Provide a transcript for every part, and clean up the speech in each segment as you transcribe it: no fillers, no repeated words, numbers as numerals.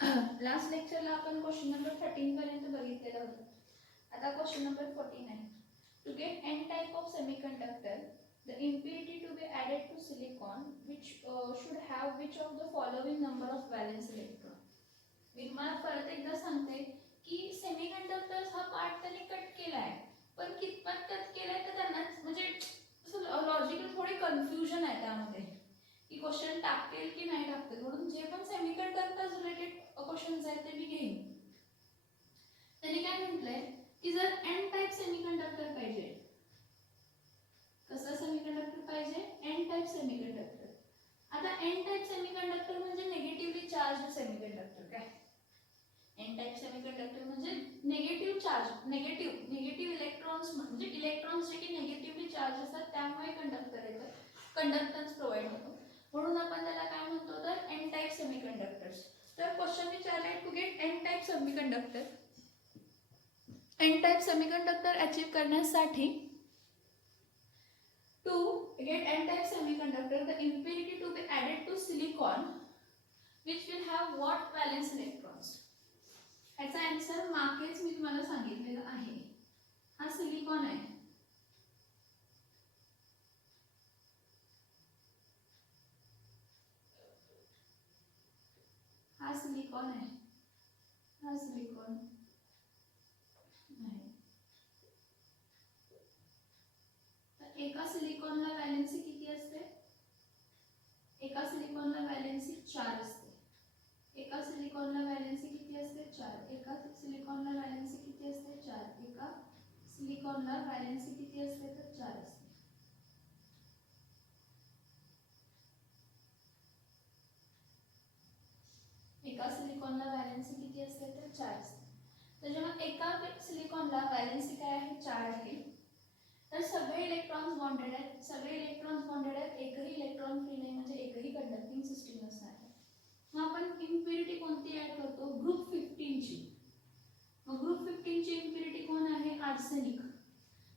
Last लेक्चरला आपण question number 13 पर्यंत बघितलेलं होतं. आता question number 49. To get n type of semiconductor, the impurity to be added to silicon which should have which of the following number of valence electron. मी तुम्हाला परत एकदा सांगते की सेमीकंडक्टर्स हा पार्ट त्यांनी कट केलाय, पण कितपत कट केलाय तर त्यांना म्हणजे लॉजिकल थोडी कन्फ्युजन आहे त्यामध्ये की क्वेश्चन टाकतील की नाही टाकतील, म्हणून जे पण सेमीकंडक्टर्स रिलेटेड क्वेश्चन्स आहेत ते मी घेईन. त्यांनी काय म्हटलंय की जर एन टाइप सेमीकंडक्टर पाहिजे, कसं सेमीकंडक्टर पाहिजे, एन टाइप सेमीकंडक्टर. आता एन टाइप सेमीकंडक्टर म्हणजे निगेटिव्हली चार्ज सेमीकंडक्टर. काय एन टाइप सेमीकंडक्टर म्हणजे निगेटिव्ह चार्ज, निगेटिव्ह इलेक्ट्रॉन्स म्हणजे इलेक्ट्रॉन्स जे की निगेटिव्हली चार्ज असतात त्यामुळे कंडक्टर येतात, कंडक्टन्स प्रोव्हाइड होतो, म्हणून आपण त्याला काय म्हणतो तर एन टाइप सेमीकंडक्टर्स. तर क्वेश्चन विचारलाय to get N type semiconductor. N type semiconductor achieve करण्यासाठी to get n type semiconductor the impurity to be added to silicon which will have what valence electrons. याचा answer मागेच मी तुम्हाला सांगितलेलं आहे. हा silicon आहे, हा सिलिकॉन आहे, हा सिलिकॉन नाही. तर एका सिलिकॉनला वॅलेन्सी किती असते, एका सिलिकॉनला वॅलेन्सी 4 असते. एका सिलिकॉनला वॅलेन्सी किती असते 4. एका सिलिकॉनला वॅलेन्सी किती असते 4. एका सिलिकॉनला वॅलेन्सी किती असते तर 4 असते. एका सिलिकॉनला वॅलेन्सी किती असते तर 4 असते. तर जेव्हा एका सिलिकॉनला वॅलेन्सी काय आहे 4 आहे, तर सगळे इलेक्ट्रॉन्स बॉन्डेड आहेत, सगळे इलेक्ट्रॉन्स बॉन्डेड आहेत, एकही इलेक्ट्रॉन फ्री नाही, म्हणजे एकही कंडक्टिंग सिस्टीम नसणार आहे. मग आपण इम्प्युरिटी कोणती ऍड करतो, ग्रुप 15 ची. मग ग्रुप 15 ची इम्प्युरिटी कोण आहे, आर्सेनिक.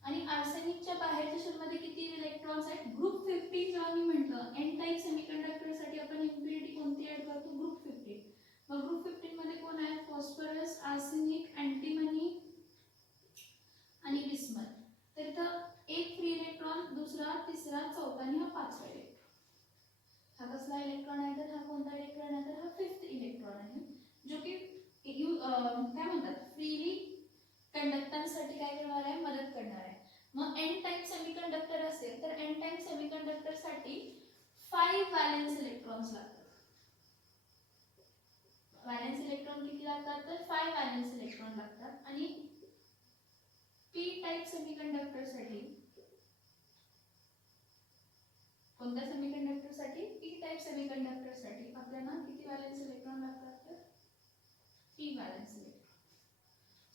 आणि आर्सेनिकच्या बाहेरच्या शेलमध्ये किती इलेक्ट्रॉन्स आहेत, ग्रुप 15. जेव्हा मी म्हटलं एन टाइप सेमीकंडक्टर साठी आपण इम्प्युरिटी कोणती ऍड करतो, ग्रुप 15. मग ग्रुप 15 मध्ये कोण आहे, फॉस्फरस, आर्सेनिक, अँटीमनी आणि बिस्मथ. तर इथं एक फ्री इलेक्ट्रॉन, दुसरा, तिसरा, चौथा आणि हा 5वा इलेक्ट्रॉन. हा कसला इलेक्ट्रॉन आहे तर हा कोणता इलेक्ट्रॉन आहे तर हा 5th इलेक्ट्रॉन आहे, जो की काय म्हणतात फ्रीली कंडक्टन्ससाठी काय करणार आहे, मदत करणार आहे. मग एन टाइप सेमीकंडक्टर असेल तर एन टाइप सेमीकंडक्टर साठी 5 वॅलेन्स इलेक्ट्रॉन्स लागतात. वॅलेन्स इलेक्ट्रॉन किती लागतात तर 5 वॅलेन्स इलेक्ट्रॉन लागतात. आणि पी टाइप सेमीकंडक्टर साठी, कोणत्या सेमीकंडक्टर साठी, पी टाइप सेमीकंडक्टर साठी आपल्याला किती वॅलेन्स इलेक्ट्रॉन लागतात तर 3 valence electron.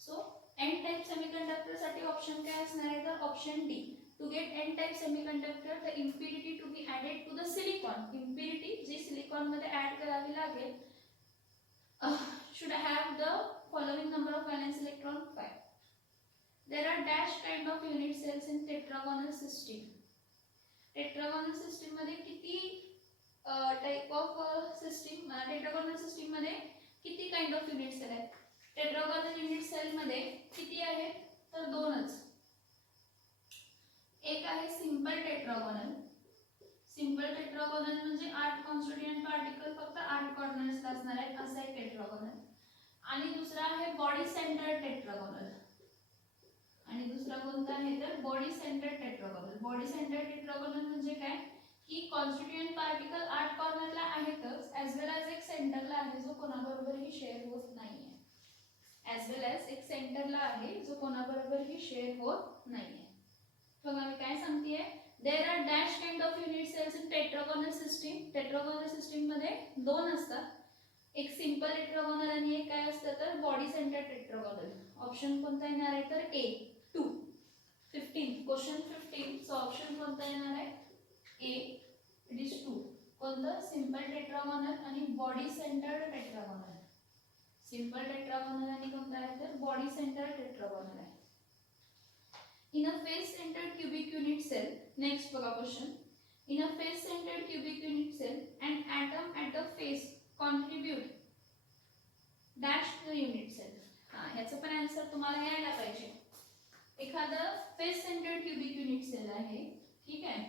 So N type semiconductor साठी ऑप्शन काय असणार आहे तर option D. To get N type semiconductor the impurity to be added to the silicon, impurity जी सिलिकॉन मध्ये ऍड करावी लागेल should have the following number of valence electron 5. There are dash kind of unit cells in tetragonal system. Tetragonal system मध्ये किती type of system, tetragonal system मध्ये किती kind of unit sale आहेत. Tetragonal unit cell मध्ये किती आहे तर 2च. एक आहे सिंपल टेट्रागोनल. सिंपल टेट्रागोनल म्हणजे 8 कॉन्स्टिट्यूएंट पार्टिकल फक्त 8 कॉर्नर्स असणार आहेत, असा एक टेट्रागोनल. आणि दुसरा आहे बॉडी सेंटर्ड टेट्रागोनल. आणि दुसरा कोणता आहे तर body centred tetragonal. Body centred tetragonal म्हणजे काय की कॉन्स्टिट्यूएंट पार्टिकल 8 कॉर्नरला आहेतच, ॲज वेल ॲज एक सेंटरला आहे जो कोणाबरोबरही शेअर होत नाहीये. ॲज वेल ॲज एक सेंटरला आहे जो कोणाबरोबरही शेअर होत नाहीये. बघा मी काय सांगतेय, there are dash kind of unit cells in tetragonal system. Tetragonal system मध्ये 2 असतात, एक सिंपल टेट्रागोनल आणि एक काय असतं तर बॉडी सेंटर्ड टेट्रागोनल. ऑप्शन कोणता येणार आहे तर ए 2. 15 क्वेश्चन 15 चा ऑप्शन कोणता येणार आहे ए, इट इज 2. कोणतं, सिंपल टेट्रागोनल आणि body centred tetragonal. Simple tetragonal आणि कोणता आहे तर बॉडी सेंटर्ड टेट्रागोनल आहे. In a face centred cubic unit cell, next बघा question. In a face centred cubic unit cell, an atom at the face contribute याचं पण answer तुम्हाला यायला पाहिजे. एखादं face centred cubic unit cell आहे, ठीक आहे.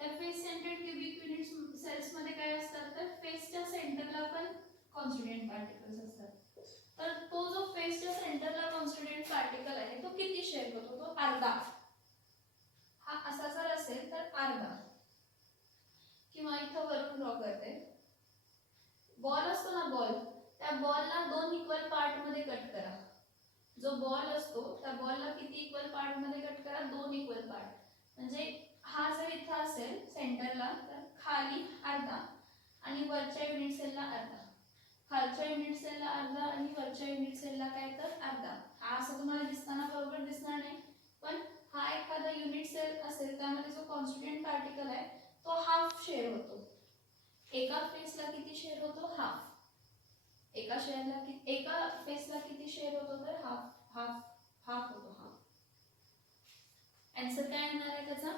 तर face centred cubic unit cells मध्ये काय असतात, तर फेसच्या सेंटरला पण कॉन्स्टिट्युएंट पार्टिकल्स असतात. तर तो जो फेसच्या सेंटरला कॉन्स्टिट्युएंट पार्टिकल आहे तो किती शेअर करतो, तो अर्धा. हा असा जर असेल तर अर्धा. किंवा इथं वरून ड्रॉ करते, बॉल असतो ना बॉल, त्या बॉलला 2 इक्वल पार्ट मध्ये कट करा. जो बॉल असतो त्या बॉलला किती इक्वल पार्ट मध्ये कट करा, 2 इक्वल पार्ट. म्हणजे हा जर इथं असेल सेंटरला तर खाली अर्धा आणि वरच्या युनिट सेलला अर्धा. खालच्या युनिट सेलला अर्धा आणि वरच्या युनिट सेलला काय तर अर्धा. हा असं तुम्हाला दिसताना बरोबर दिसणार नाही, पण हा एखादा युनिट सेल असेल त्यामध्ये जो कॉन्स्टिट्युएंट पार्टिकल आहे तो हाफ शेअर होतो. एका फेसला किती शेअर होतो, हाफ. एका फेसला किती शेअर होतो, तर हाफ होतो. आन्सर काय येणार आहे त्याचा,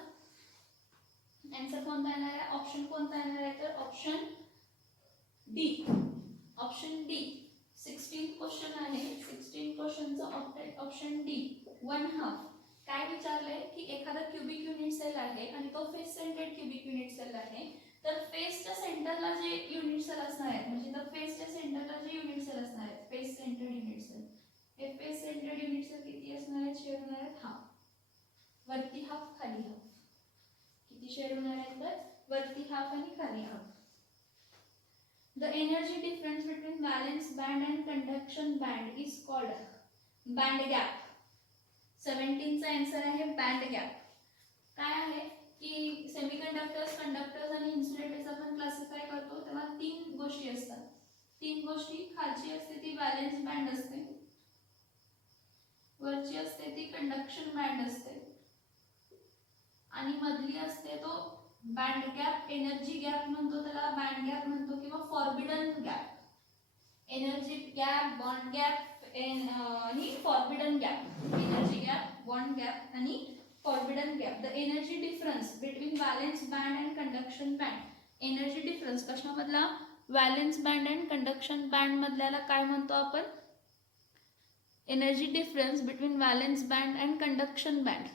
आन्सर कोणता येणार आहे, ऑप्शन कोणता येणार आहे, तर option D. Option D 16 question आहे. 16 क्वेश्चनचा ऑप्शन डी 1/2. काय विचारलंय की एखादा क्युबिक युनिट सेल आहे आणि तो face centred cubic unit cell आहे. तर फेसच्या सेंटरला जे युनिट सेल असणार आहेत, म्हणजे तर फेसच्या सेंटरला जे युनिट सेल असणार आहेत, फेस सेंटर्ड युनिट सेल, हे फेस सेंटर्ड युनिट सेल किती असणार आहेत, शेअर होणार आहेत हाफ. वरती हाफ खाली हाफ. किती शेअर होणार आहेत, तर वरती हाफ आणि खाली half. The energy difference between valence band and conduction band is called band gap. 17 चा आन्सर आहे बँड गॅप. काय आहे की सेमीकंडक्टर्स, कंडक्टर्स आणि इन्सुलेटर्स आपण क्लासिफाय करतो तेव्हा 3 गोष्टी असतात. 3 गोष्टी, खालची असते ती व्हॅलेन्स बँड असते, वरची असते ती कंडक्शन बँड असते आणि मधली असते तो बँड गॅप. एनर्जी गॅप म्हणतो त्याला, बँड गॅप म्हणतो किंवा forbidden gap. Energy gap, bond gap आणि forbidden gap. Energy gap, bond gap आणि forbidden gap. The energy difference between valence band and conduction band. Energy difference कशामधला, valence band and conduction band मधल्याला काय म्हणतो आपण, energy difference between valence band and conduction band.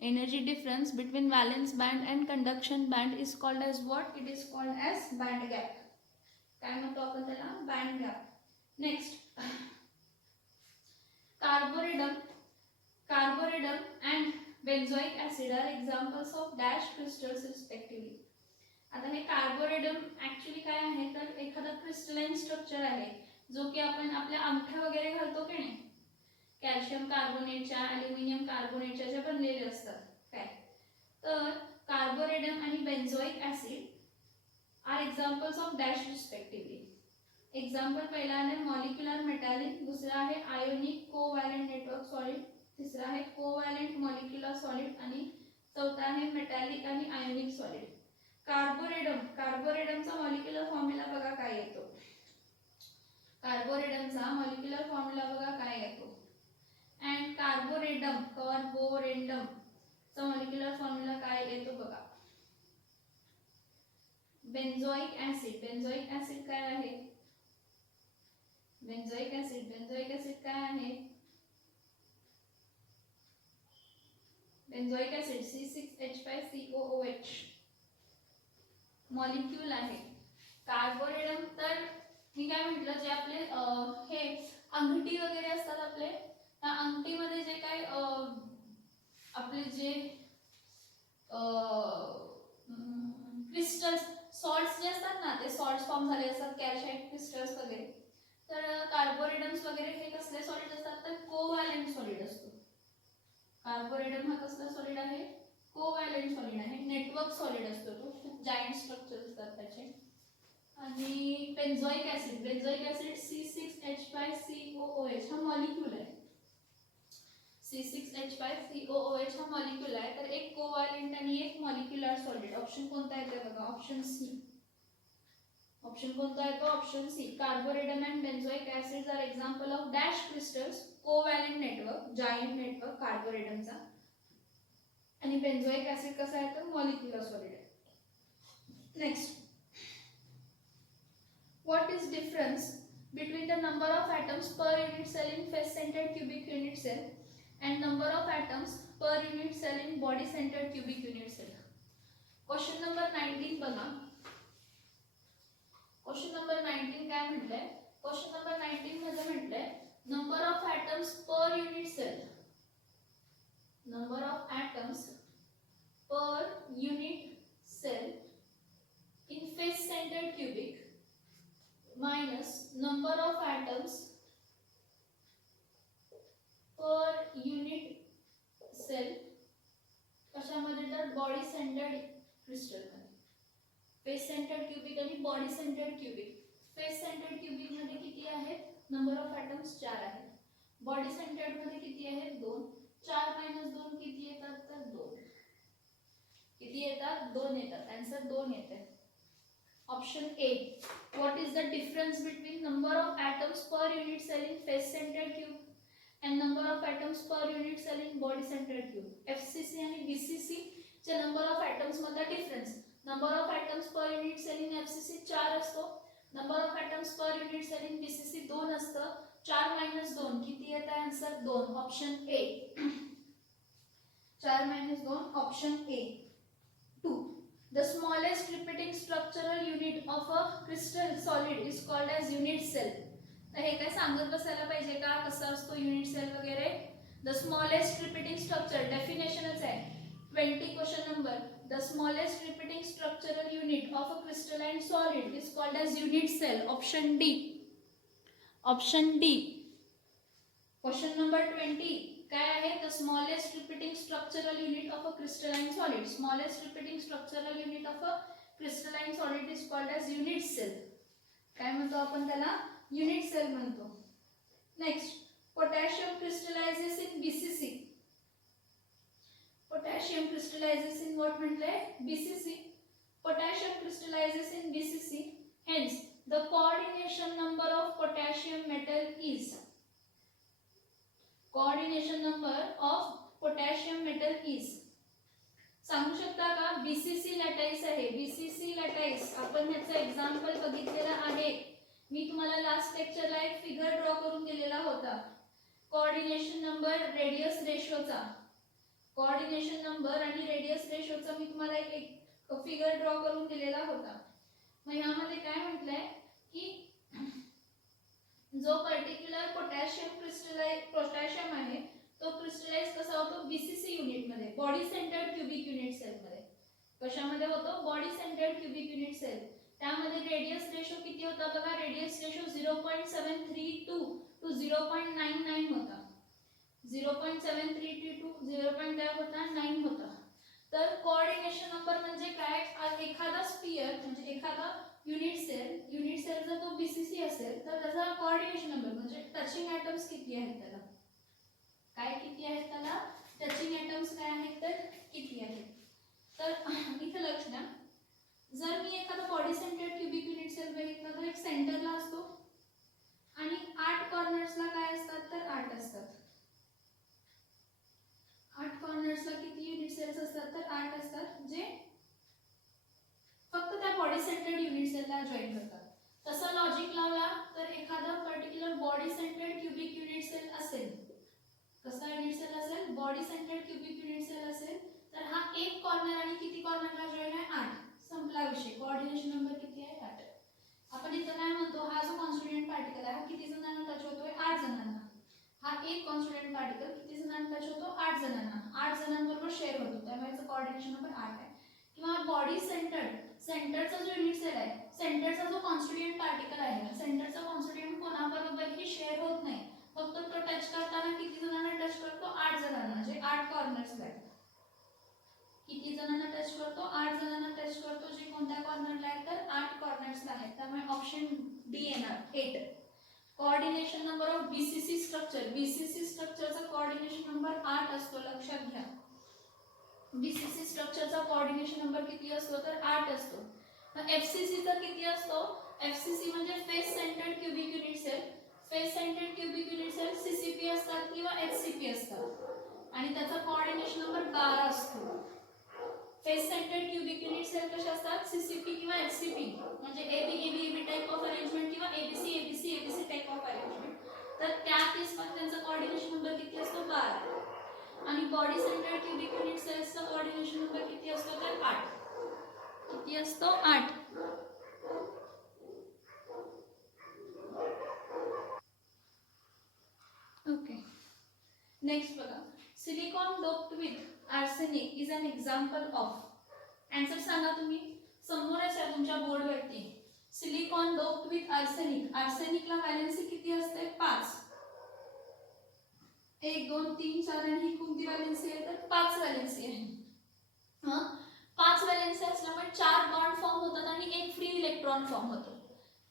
Energy difference between valence band and conduction band is called as what? It is called as band gap. काय म्हणतो आपण त्याला, band gap. Next, carborundum and benzoic acid are examples of dash crystals respectively. आता हे कार्बोरेडम actually काय आहे, तर एखादा क्रिस्टलाइन स्ट्रक्चर आहे जो की आपण आपल्या अंगठ्या वगैरे घालतो की नाही, कॅल्शियम कार्बोनेटच्या, ॲल्युमिनियम कार्बोनेटच्या जे बनलेले असतात काय. तर कार्बोरेडम आणि benzoic acid are examples of dash respectively. Example पहिला आहे मॉलिक्युलर मेटॅलिक, दुसरा आहे आयोनिक कोव्हॅलेंट नेटवर्क सॉलिड, तिसरा आहे कोव्हॅलेंट मॉलिक्युलर सॉलिड आणि चौथा आहे मेटॅलिक आणि आयोनिक सॉलिड. कार्बोरेडमचा मॉलिक्युलर फॉर्म्युला बघा काय येतो. कार्बोरेडमचा मॉलिक्युलर फॉर्म्युला बघा काय येतो. अँड कार्बोरेडम चा मॉलिक्युलर फॉर्म्युला काय येतो बघा. बेन्झोइक ऍसिड काय आहे, बेन्झोइक ऍसिड काय आहे, बेन्झोइक ऍसिड C6H5COOH मॉलिक्यूल आहे. कार्बोरेडम तर मी काय म्हटलं, जे आपले हे अंगठी वगैरे असतात आपले, त्या अंगठीमध्ये जे काय आपले जे क्रिस्टल्स, सॉल्ट्स जे असतात ना, ते सॉल्ट्स फॉर्म झाले असतात, कॅल्शियम क्रिस्टल्स वगैरे. तर कार्बोरेडम्स वगैरे हे कसले सॉलिड असतात, तर कोव्हॅलेंट सॉलिड असतो. कार्बोरेडम हा कसला सॉलिड आहे, कोव्हॅलेंट सॉलिड आहे, नेटवर्क सॉलिड असतो तो, खूप जायंट स्ट्रक्चर असतात त्याचे. आणि बेन्झोइक ऍसिड C6H5COOH हा मॉलिक्यूल आहे. C6H5COOH हा मॉलिक्यूल आहे. तर एक कोव्हॅलेंट आणि एक मॉलिक्युलर सॉलिड. ऑप्शन कोणता येतो बघा, ऑप्शन सी. ऑप्शन कोणता येतो, option C. Carborundum and benzoic acids are example of dash crystals, covalent network, giant network कार्बोरेडमचा. आणि बेन्झोइक ऍसिड कसा आहे, तर मॉलिक्युलर सॉलिड आहे. Next, what is difference between the number of atoms per unit cell in face-centered cubic unit cell and number of atoms per unit cell in body-centered cubic unit cell. Question number 19 बघा. Question number 19 काय म्हटलंय? Question number 19 मध्ये म्हटलंय number of atoms per unit cell. Number of atoms per unit cell in face-centered cubic minus number of atoms per unit cell कशामध्ये तर body centred crystal मध्ये. Face centred cubic आणि body centred cubic. Face centred cubic मध्ये किती आहेत? Number of atoms 4 आहेत. Body centred मध्ये किती आहेत? 2. 4 - 2 किती येतात? तर 2. किती येतात? 2 येतात. आन्सर 2 येते. Option A. What is the difference between number of atoms per unit cell in face-centered cube and number of atoms per unit cell in body-centered cube? FCC आणि BCC चे number of atoms मध्ये difference. Number of atoms per unit cell in FCC 4 असतो. Number of atoms per unit cell in BCC 2 असतं. 4 - 2 किती येतं? Answer 2. Option A. 4 - 2 Option A. 2. The smallest repeating structural unit of a crystal solid is called as unit cell. तर हे काय सांगत बसायला पाहिजे का कसा असतो युनिट सेल वगैरे? The smallest repeating structure definitionच आहे. 20 question number. The smallest repeating structural unit of a crystalline solid is called as unit cell. Option D. Option D. Question number 20. काय आहे? The smallest repeating structural unit of a crystalline solid. Smallest repeating structural unit of a crystalline solid is called as unit cell. काय म्हणतो आपण त्याला? Unit cell म्हणतो. Next, potassium crystallizes in BCC. Potassium crystallizes in what म्हटलंय? BCC. Potassium crystallizes in BCC. Hence, the coordination number of potassium metal is. Coordination number of potassium metal is. सांगू शकता का? BCC lattice आहे. BCC lattice आपण ह्याचं example बघितलेलं आहे. मी तुम्हाला लास्ट लेक्चरला एक फिगर ड्रॉ करून दिलेला होता. कोऑर्डिनेशन नंबर रेडियस रेशोचा. कोऑर्डिनेशन नंबर आणि रेडियस रेशोचा मी तुम्हाला एक फिगर ड्रॉ करून दिलेला होता. मग ह्यामध्ये काय म्हटलंय की जो पर्टिक्युलर पोटॅशियम आहे तो क्रिस्टलाइज कसा होतो? BCC युनिट मध्ये, body centred cubic unit cell मध्ये. कशामध्ये होतो? Body centred cubic unit cell. त्यामध्ये रेडियस रेशो किती होता बघा? रेडियस रेशो 0.732 to 0.99 होता. 0.732 to 0.9 होता. तर कोऑर्डिनेशन नंबर म्हणजे काय? एखादा स्फियर म्हणजे एखादा युनिट सेल जर तो BCC असेल तर त्याचा कोऑर्डिनेशन नंबर म्हणजे टचिंग ॲटम्स किती आहेत त्याला? काय किती आहेत त्याला? टचिंग ॲटम्स काय आहेत तर किती आहेत? तर इथे लक्ष द्या. जर मी एखादा body centred cubic unit cell बघितलं तर एक सेंटरला असतो आणि 8 कॉर्नर्सला काय असतात तर 8 असतात. 8 कॉर्नर्सला किती युनिट सेल्स असतात तर 8 असतात, जे फक्त त्या बॉडी सेंटर्ड युनिट सेलला जॉईन करतात. तसा लॉजिक लावला तर एखादा particular body centred cubic unit cell असेल, कसा युनिट सेल असेल? Body centred cubic unit cell असेल तर हा एक कॉर्नर आणि किती कॉर्नरला जॉईन आहे? 8. संपला विषय. कोऑर्डिनेशन नंबर किती आहे? 8. आपण इथं काय म्हणतो? हा जो कॉन्स्टिट्यूएंट पार्टिकल आहे हा किती जणांना टच होतोय? 8 जणांना. हा एक कॉन्स्टिट्यूएंट पार्टिकल किती जणांना टच होतो? 8 जणांना. 8 जणांबरोबर शेअर होतो, त्यामुळे याचं कोऑर्डिनेशन नंबर 8 आहे. किंवा बॉडी सेंटरचा जो युनिट सेल आहे, सेंटरचा जो कॉन्स्टिट्यूएंट पार्टिकल आहे, सेंटरचा कॉन्स्टिट्यूएंट कोणाबरोबरही शेअर होत नाही. फक्त तो टच करताना किती जणांना टच करतो? 8 जणांना, म्हणजे 8 कॉर्नर्सला आहेत. किती जणांना टच करतो? 8 जणांना टच करतो, जे कोणत्या कॉर्नरला आहेत तर 8 कॉर्नर्सला आहेत. त्यामुळे ऑप्शन डी येणार 8. Coordination number of BCC structure. BCC स्ट्रक्चरचा कोऑर्डिनेशन नंबर 8 असतो, लक्षात घ्या. BCC स्ट्रक्चरचा कोऑर्डिनेशन नंबर किती असतो तर 8 असतो. मग FCC चा किती असतो? FCC म्हणजे face centred cubic unit cell. Face centred cubic unit cell CCP असतात किंवा HCP असतात आणि त्याचा कोऑर्डिनेशन नंबर 12 असतो. Face centred cubic unit cell कसे असतात? CCP किंवा HCP म्हणजे AB टाइप ऑफ अरेंजमेंट किंवा ABC टाइप साईजचा कोऑर्डिनेशन नंबर किती असतो तर 8. किती असतो 8. ओके, नेक्स्ट बघा, silicon doped with arsenic is an example of. Answer सांगा तुम्ही, समोरच आहे तुमच्या बोर्डवरती. सिलिकॉन डोप्ड विथ आर्सेनिक, आर्सेनिकला व्हॅलेन्सी किती असते 5. 1 2 3 4 आणि ही कोणती व्हॅलेन्सी आहे तर 5 व्हॅलेन्सी आहे. 5 व्हॅलेन्सी असल्यामुळे 4 बॉन्ड फॉर्म होतात आणि एक फ्री इलेक्ट्रॉन फॉर्म होतो.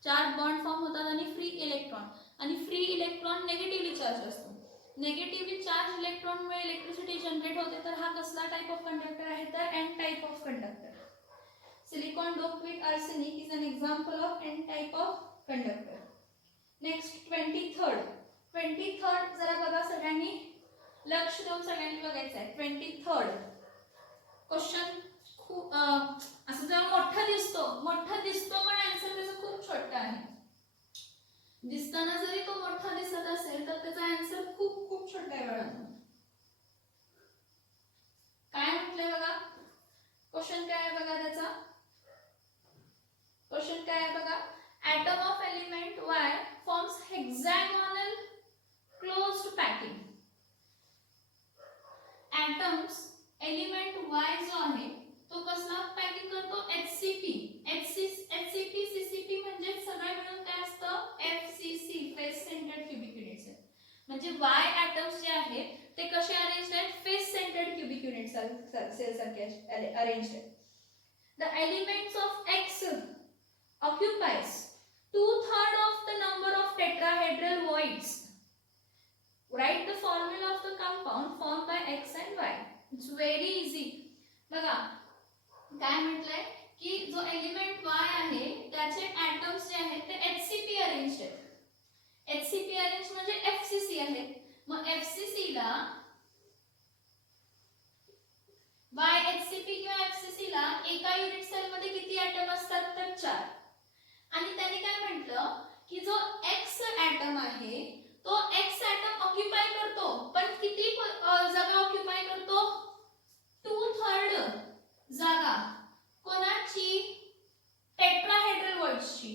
4 बॉन्ड फॉर्म होतात आणि फ्री इलेक्ट्रॉन, आणि फ्री इलेक्ट्रॉन नेगेटिव्हली चार्ज असतो. नेगेटिव्हली चार्ज इलेक्ट्रॉनमुळे इलेक्ट्रिसिटी जनरेट होते. तर हा कसला टाइप ऑफ कंडक्टर आहे तर N type of conductor. Silicon doped with arsenic is an example of N type of conductor. Next 23rd जरा बघा, सगळ्यांनी लक्ष देऊन सगळ्यांनी बघायचं आहे. 23rd क्वेश्चन खूप असं जरा मोठा दिसतो पण आन्सर त्याचा खूप छोटा आहे. दिसताना जरी तो मोठा दिसत असेल तर त्याचा आन्सर खूप खूप छोटा आहे बाळांनो. काय म्हटलंय बघा, क्वेश्चन काय आहे बघा, त्याचा क्वेश्चन काय आहे बघा. Atom of element Y forms hexagonal closed packing. atoms element Y जो आहे तो कसला पॅकिंग करतो HCP. HCP CCP म्हणजे सगळे मिळून काय असतं FCC face centred cubic units. म्हणजे Y atoms जे आहेत ते कसे अरेंज्ड आहेत, face centred cubic units cell सारखे अरेंज्ड आहेत. The elements of X occupies 2/3 of the number of tetrahedral voids. Write the formula of the compound formed by X and Y. It's very easy. बघा काय म्हटलंय की जो element Y आहे त्याचे atoms जे आहेत ते HCP अरेंज्ड आहेत. HCP अरेंज म्हणजे FCC आहेत. मग FCC ला HCP किंवा FCC ला एका युनिट सेल मध्ये किती ऍटम असतात तर 4. आणि त्याने काय म्हटलं की जो X ऍटम आहे तो X ऍटम ऑक्युपाय करतो, पण किती जागा ऑक्युपाय करतो 2/3 जागा. कोणाची, टेट्राहेड्रल वॉइड्सची.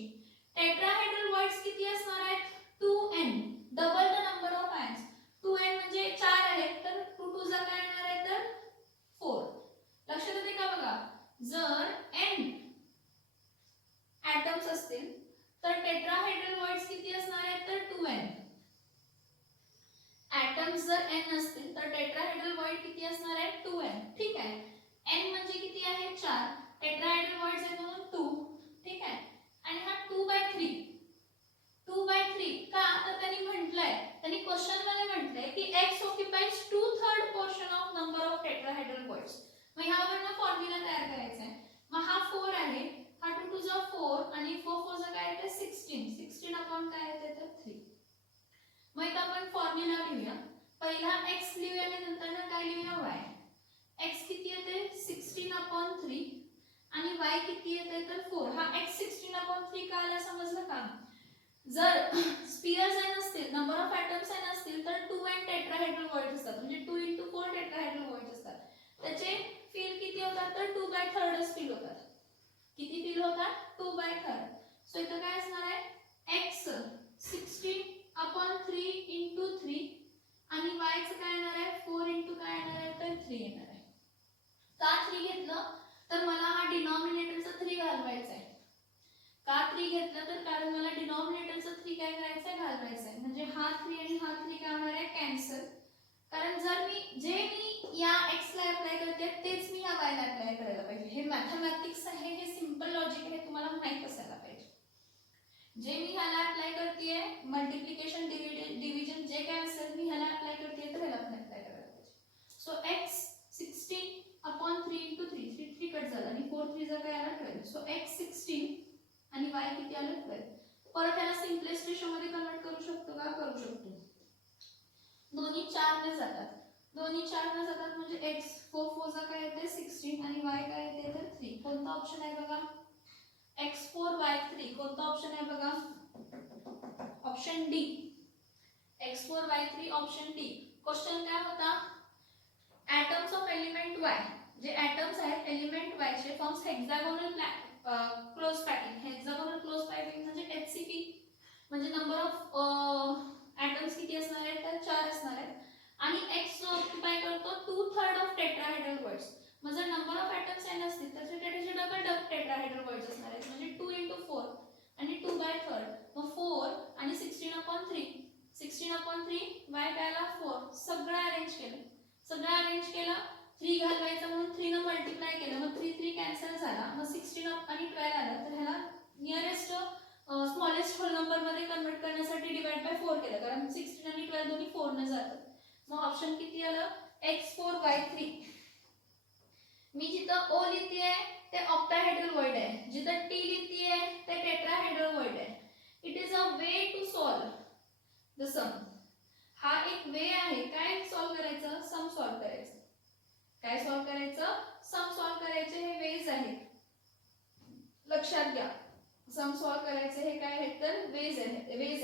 टेट्राहेड्रल वॉइड्स किती असणार आहेत 2n, double the number of ions. 2n म्हणजे 4 आहेत तर 2 2 जा काय येणार आहे तर 4. लक्षात येते का बघा, जर n ऍटम्स असतील तर टेट्राहेड्रल वॉइड्स किती असणार आहेत तर 2n. ऍटम्स जर n असतील तर टेट्राहेड्रल वॉइड किती असणार आहे 2n. ठीक आहे, n म्हणजे किती आहे 4, टेट्राहेड्रल वॉइड्स आहेत म्हणून 2. ठीक आहे, आणि हा 2/3 का तर त्यांनी क्वेश्चन मध्ये म्हटलंय की x occupies 2/3 portion of number of tetrahedral voids. मग ह्यावरनं फॉर्म्युला तयार करायचा आहे. मग हा 4 आहे, हा 2 2 जा 4 आणि 4 4 जा काय येते 16 अपॉन काय येते तर 3. मग इथं आपण फॉर्म्युला लिहूया. पहिला x लिहूया आणि नंतर काय लिहूया y. x किती येते 16/3 आणि y किती येते तर 4. हा x 16/3 का आला समजलं का. जर स्पियर्स n असतील, नंबर ऑफ ऍटम्स n असतील तर 2n टेट्राहेड्रल वॉइड्स असतात, म्हणजे 2 × 4 टेट्राहेड्रल वॉइड्स असतात. त्याचे फील किती होतात तर 2/3 फील होतात. किती फील होतात 2/3. सो इथं काय असणार आहे x 16/3 × 3 आणि y चं काय येणार आहे 4 × काय येणार आहे तर 3 येणार आहे. का 3 घेतलं तर मला हा डिनॉमिनेटरचा 3 घालवायचा आहे. का 3 घेतलं तर कारण मला डिनॉमिनेटरचा 3 काय करायचं आहे घालवायचं आहे. म्हणजे हा 3 आणि हा 3 काय होणार आहे कॅन्सल. कारण जर मी या x ला अप्लाय करते तेच मी या y ला अप्लाय करायला पाहिजे. हे मॅथमॅटिक्स आहे, हे सिंपल लॉजिक आहे, तुम्हाला माहित असायला पाहिजे. जे मी ह्याला अप्लाय करतेय मल्टिप्लिकेशन डिव्हिजन जे काय असेल मी ह्याला अप्लाय करतेय तर ह्याला पण अप्लाय करायला पाहिजे. सो x 16/3 × 3 3 कट झालं आणि 4 3 जा काय आला 12. सो x 16 आणि y किती आलं 12. परत ह्याला सिम्पलेस्ट रेशोमध्ये कन्वर्ट करू शकतो का करू शकतो. दोन्ही 4 ने जातात, म्हणजे x 4 4 जा काय येते 16 आणि y काय येते तर 3. कोणता ऑप्शन आहे बघा x4 y3. कोणता ऑप्शन आहे बघा option D. x4 y3 option D. Question काय होता atoms of element Y, जे atoms आहेत element Y चे forms hexagonal close packing. hexagonal close packing म्हणजे HCP, म्हणजे नंबर ऑफ atoms किती असणार आहेत तर 4 असणार आहेत. आणि X जो ऑक्युपाय करतो 2/3 ऑफ टेट्राहेड्रल वर्ड्स. म्हणजे नंबर ऑफ atoms n असतील तर त्याचे डबल टेट्राहेड्रल वर्ड्स असणार आहेत. म्हणजे 2 * 4 आणि 2/3. मग 4 आणि 16/3, 16/3 y काय आला 4. सगळं अरेंज केलं 3 घालवायचं म्हणून 3 ने मल्टिप्लाय केलं. मग 3 3 कॅन्सल झाला. मग 16 आणि 12 आलं तर ह्याला नियरेस्ट स्मॉलेस्ट होल नंबर मध्ये कन्वर्ट करण्यासाठी डिवाइड बाय 4 केलं, कारण 16 आणि 12 दोन्ही 4 ने जातात. मग ऑप्शन किती आलं x4y3. मी जिथं O लिहितेय ते ऑक्टाहेड्रल वर्ड आहे, जिथं T लिहितेय ते टेट्राहेड्रल वर्ड आहे. It is a way to solve the sum. हा एक वे आहे. काय सॉल्व करायचं? सम सॉल्व करायचं. काय सॉल्व करायचं? सम सॉल्व करायचे. हे वेज आहेत, लक्षात घ्या. सम सॉल्व करायचे हे काय आहेत तर वेज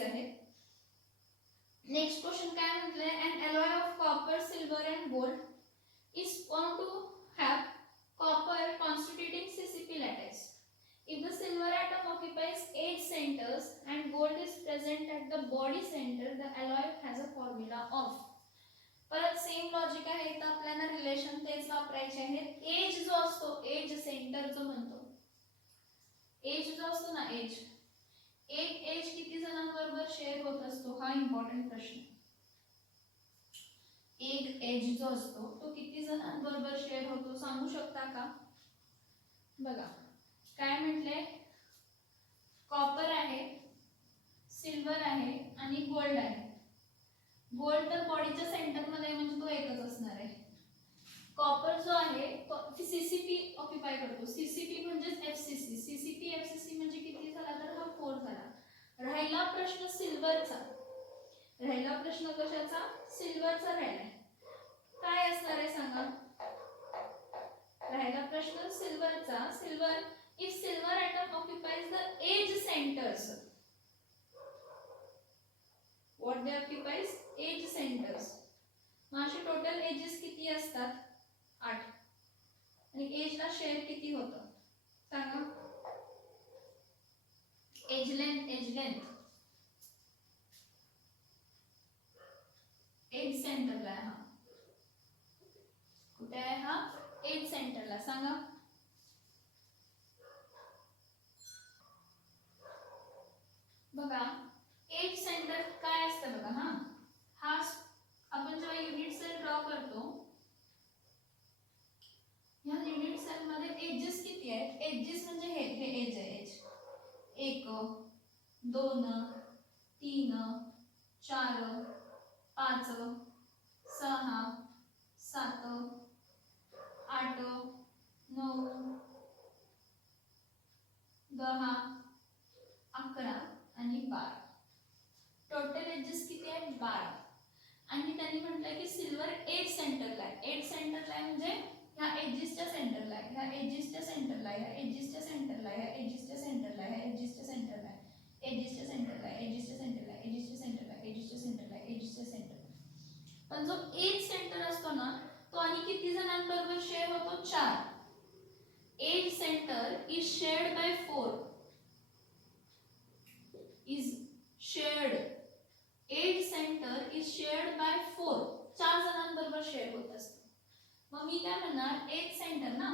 आहेत. नेक्स्ट क्वेश्चन काय म्हटलंय? An alloy of copper, silver and gold is found to have copper constituting CCP lattice. If the silver atom occupies 8 centers and gold is present at the body center, the alloy has a formula of. परत same logic आहे. तर आपल्याला relation तेच वापरायचे आहेत. Age जो असतो, age centre जो म्हणतो, एज जो असतो ना, एज, एक एज किती जणांबरोबर शेअर होत असतो? हा इम्पॉर्टंट प्रश्न. एक एज जो असतो तो किती जणांबरोबर शेअर होतो सांगू शकता का? बघा काय म्हटले, कॉपर आहे, सिल्वर आहे आणि गोल्ड आहे. गोल्ड तर बॉडीच्या सेंटर मध्ये म्हणजे तो एकच असणार आहे. कॉपर जो आहे तो सीसीपी ऑक्युपाय करतो. सीसीपी म्हणजे एफसीसी. सीसीपी एफसीसी म्हणजे किती झाला तर हा 4 झाला. राहिला प्रश्न सिल्वरचा. राहिला प्रश्न कशाचा? सिल्वरचा राहिला. काय असणार आहे सांगा? राहिला प्रश्न सिल्वरचा. Silver, if silver atom occupies the edge centres, what they occupies? Edge centres. माझे टोटल एजेस किती असतात? 8. आणि एजला शेअर किती होतं सांगा? एज लेंथ, एज सेंटरला आहे. हा कुठे आहे? हा एज सेंटरला. सांगा बघा एज सेंटर काय असतं बघा. हा आपण जेव्हा युनिट सेल ड्रॉ करतो, या युनिट सेल मध्ये एजेस किती आहेत? एजेस म्हणजे हे एज आहे. एज 1 2 3 4 5 6 7 8 9 10 11 आणि 12. टोटल एजेस किती आहेत? 12. आणि त्यांनी म्हटलं की सिल्वर एज सेंटरला आहे. एज सेंटरला आहे म्हणजे ह्या एजेसच्या सेंटरला आहे, ह्या एजेसच्या सेंटरला आहे, ह्या एजेसच्या सेंटरला आहे, ह्या एजेसच्या सेंटरला आहे, ह्या एजेसच्या सेंटरला आहे, एजेसच्या सेंटरला आहे, एजेसच्या सेंटरला आहे, एजेसच्या सेंटरला आहे, एजेसच्या सेंटरला आहे, एजेसच्या सेंटरला. पण जो एज सेंटर असतो ना तो आणि किती जणांबरोबर शेअर होतो? 4. Edge centre is shared by 4. Is shared. Edge centre is shared by 4. 4 जणांबरोबर शेअर होत असतं. मग मी काय म्हणणार? एज सेंटर ना,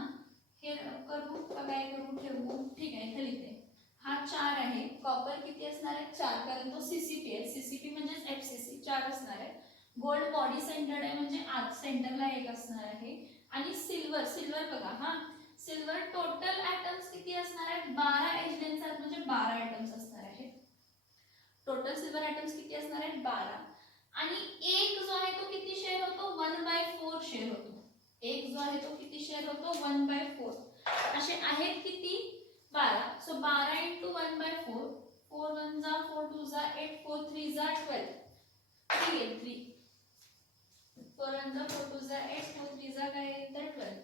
हे करू का काय करू ठेवू? ठीक आहे, इथे लिहिते. हा 4 आहे. कॉपर किती असणार आहे? 4, कारण तो सीसीपी आहे. सीसीपी म्हणजेच एफसीसी 4 असणार आहे. गोल्ड बॉडी सेंटर्ड आहे म्हणजे आत सेंटरला 1 असणार आहे. आणि सिल्वर, सिल्वर बघा सिल्वर टोटल ॲटम्स किती असणार आहेत? 12 एज लेंथ म्हणजे 12 ॲटम्स असणार आहेत. टोटल सिल्वर ॲटम्स किती असणार आहेत? 12. आणि एक जो आहे तो किती शेअर होतो? 1/4 शेअर होतो. एक जो आहे तो किती शेअर होतो? 1/4. असे आहेत किती? 12. सो 12 × 1/4. 4 1 जा 4 2 जा 8 4 3 जा 12. 3 4 1 जा 4 2 जा 8 4 3 जा काय तर 12.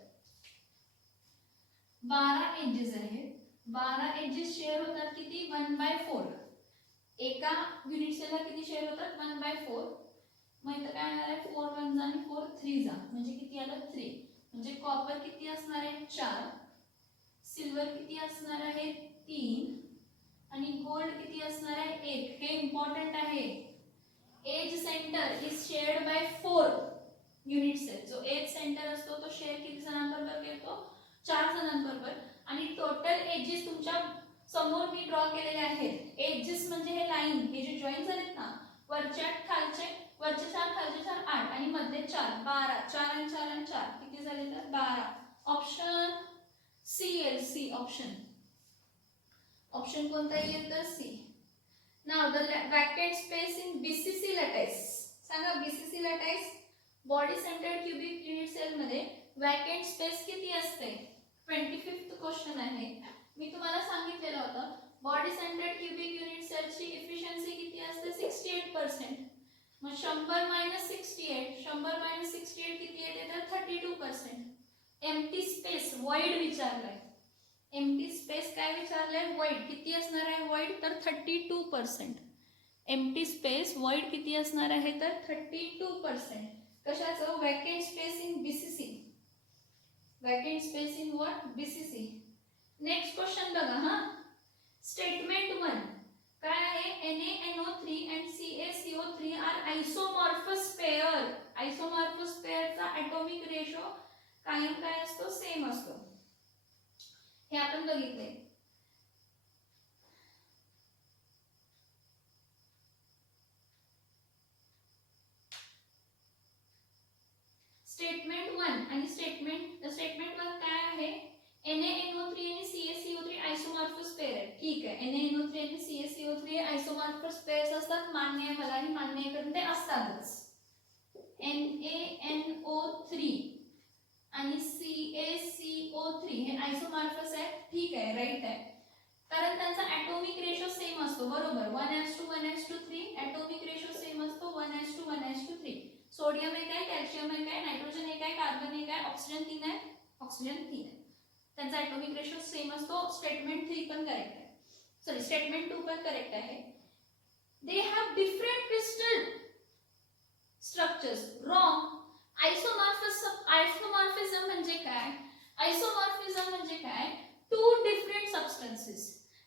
12 एजेस आहेत. 12 एजेस शेअर होतात किती? 1/4. एका युनिट सेलला किती शेअर होतात? 1/4. मग इथं काय येणार आहे 4 1 आणि 4 3 म्हणजे किती आलं 3. म्हणजे कॉपर किती असणार आहे 4, सिल्वर किती असणार आहे 3 आणि गोल्ड किती असणार आहे 1. हे इम्पॉर्टंट आहे. Edge centre is shared by 4 unit cell. जो एज सेंटर असतो तो शेअर किती जणांबरोबर करतो 4 जणांबरोबर. आणि टोटल एजेस तुमच्या समोर मी ड्रॉ केलेले आहेत. एजेस म्हणजे हे लाईन हे जे जॉईन झालेत ना वरच्या खालचे, वरचे 4 खालचे 4 8 आणि मधले 4 12. 4 आणि 4 आणि 4 किती झाले तर 12. ऑप्शन सी येईल. C option. ऑप्शन कोणता येईल तर C. Now the vacant space in BCC lattice. सांगा BCC lattice body centred cubic unit cell मध्ये वॅकेंट स्पेस किती असते. 25th क्वेश्चन आहे. मी तुम्हाला सांगितलेलं होतं बॉडी सेंटर्ड क्यूबिक युनिट सेलची इफिशियन्सी किती असते 68%. मग 100 - 68, 100 - 68 किती येते तर 32%. एम्प्टी स्पेस वॉइड विचारलाय. एम्प्टी स्पेस काय विचारलंय वॉइड किती असणार आहे वॉइड तर 32%. एम्प्टी स्पेस वॉइड किती असणार आहे तर 32%. कशाचं vacant space in BCC. Vacant space in what BCC. Next question बघा हा. स्टेटमेंट 1 काय आहे NaNO3 and CaCO3 are isomorphous pair. Isomorphous पेयरचा ॲटॉमिक रेशो कायम काय असतो सेम असतो. हे आपण बघितले. स्टेटमेंट 1 आणि स्टेटमेंट 1 काय आहे NaNO3 आणि CaCO3 आइसोमॉर्फस पेयर आहे. ठीक आहे NaNO3 आणि CaCO3 आइसोमॉर्फस पेयर्स असतात. मान्य आहे मला ही मान्य आहे कारण ते असतातच. NaNO3 आणि CaCO3 हे आइसोमॉर्फस आहे. ठीक आहे राईट आहे कारण त्यांचा ॲटॉमिक रेशो सेम असतो. बरोबर 1:1:3 ॲटॉमिक रेशो सेम असतो 1:1:3. सोडियम एक आहे, कॅल्शियम एक आहे, नायट्रोजन एक आहे, कार्बन एक आहे, ऑक्सिजन 3 आहे, ऑक्सिजन 3 आहे. त्यांचा ॲटॉमिक रेशो सेम असतो. स्टेटमेंट 3 पण करेक्ट आहे. सॉरी स्टेटमेंट 2 पण करेक्ट आहे. They have different crystal structures. Wrong. Isomorphism म्हणजे काय. आइसोमॉर्फिझम म्हणजे काय two different substances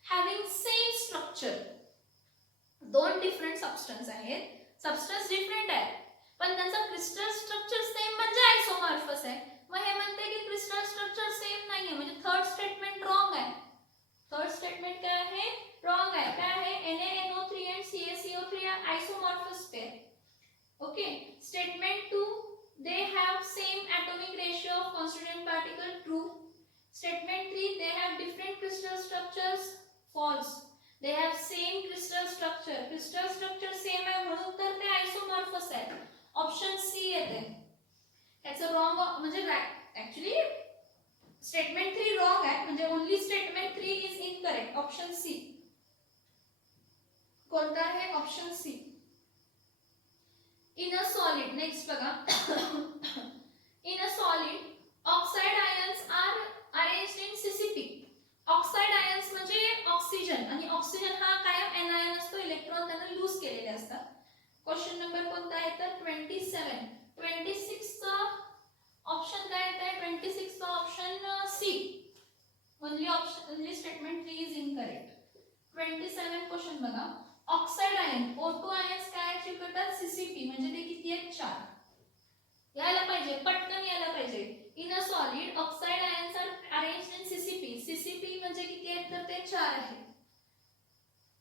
having same structure. दोन डिफरंट सबस्टन्स आहेत. सबस्टन्स डिफरंट आहे पण त्यांचा क्रिस्टल स्ट्रक्चर सेम म्हणजे आइसोमॉर्फस आहे. मग हे म्हणते की क्रिस्टल स्ट्रक्चर सेम नाहीये म्हणजे थर्ड स्टेटमेंट रॉंग आहे. थर्ड स्टेटमेंट काय आहे रॉंग आहे. काय आहे NaNO3 and CaCO3 are isomorphous pair. Okay. Statement 2 they have same atomic ratio of constituent particle. True. Statement 3 they have different crystal structures. False. They have same crystal structure. Crystal structure same आहे म्हणून तर ते isomorphous आहे. Option C येते. याचं wrong म्हणजे actually statement 3 wrong आहे म्हणजे only statement 3 is incorrect. Option C. कोणता आहे option C. In a solid. Next बघा. In a solid oxide ions are arranged in CCP. Oxide ions म्हणजे ऑक्सिजन आणि ऑक्सिजन हा कायम एनायन असतो. इलेक्ट्रॉन त्यांना लूज केलेले असतात. क्वेश्चन नंबर कोणता आहे तर 27. 26 चा ऑप्शन काय येत आहे 26 चा option C. Only statement 3 is incorrect. 27 question बघा. ऑक्साइड आयन O2 आयन्स काय अचीव करतात CCP म्हणजे ते किती आहेत 4. यायला पाहिजे पटकन यायला पाहिजे. In a solid oxide ions are arranged in CCP. CCP म्हणजे किती आहेत तर ते 4 आहेत.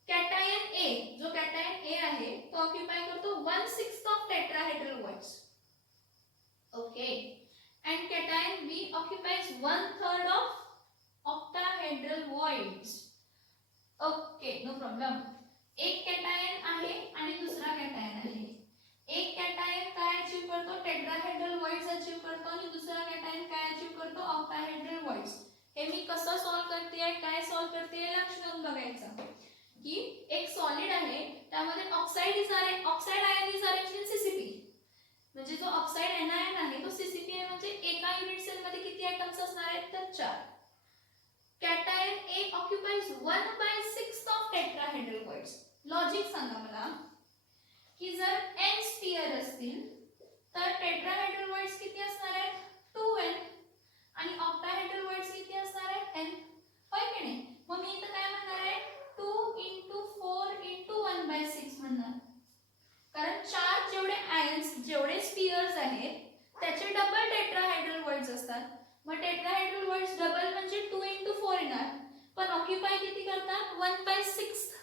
कॅटायन A जो कॅटायन A आहे तो ऑक्युपाय करतो 1/6 of tetrahedral voids. Okay. And cation B occupies 1/3 of octahedral voids. Okay no problem. एक कॅटायन आहे आणि दुसरा कॅटायन आहे. एक कॅटायन काय अचीव करतो टेट्राहेड्रल वॉइड्स अचीव करतो आणि दुसरा कॅटायन काय अचीव करतो ऑक्टाहेड्रल वॉइड्स. हे मी कसं सॉल्व करते काय सॉल्व करते लक्ष देऊन बघायचं की एक सॉलिड आहे त्यामध्ये oxide ion is arranged in CCP. म्हणजे जो ऑक्साइड एनायन आहे तो CCP आहे म्हणजे एका युनिट सेल मध्ये किती ॲटम्स असणार आहेत तर 4. Cation A occupies 1/6 of tetrahedral voids. Logic सांगा मला की जर n स्फियर असतील तर टेट्राहेड्रल वर्ड्स किती असणार आहेत 2n आणि ऑक्टाहेड्रल वर्ड्स किती असणार आहेत n. होय की नाही. मग मी इथं काय म्हणणार आहे 2 into 4 into 1/6 म्हणणार, कारण चार जेवढे आयन्स जेवढे स्फिअर्स आहेत त्याचे डबल टेट्राहेड्रल वर्ड्स असतात. मग टेट्राहेड्रल वर्ड्स डबल म्हणजे 2 into 4 येणार, पण ऑक्युपाय किती करतात 1/6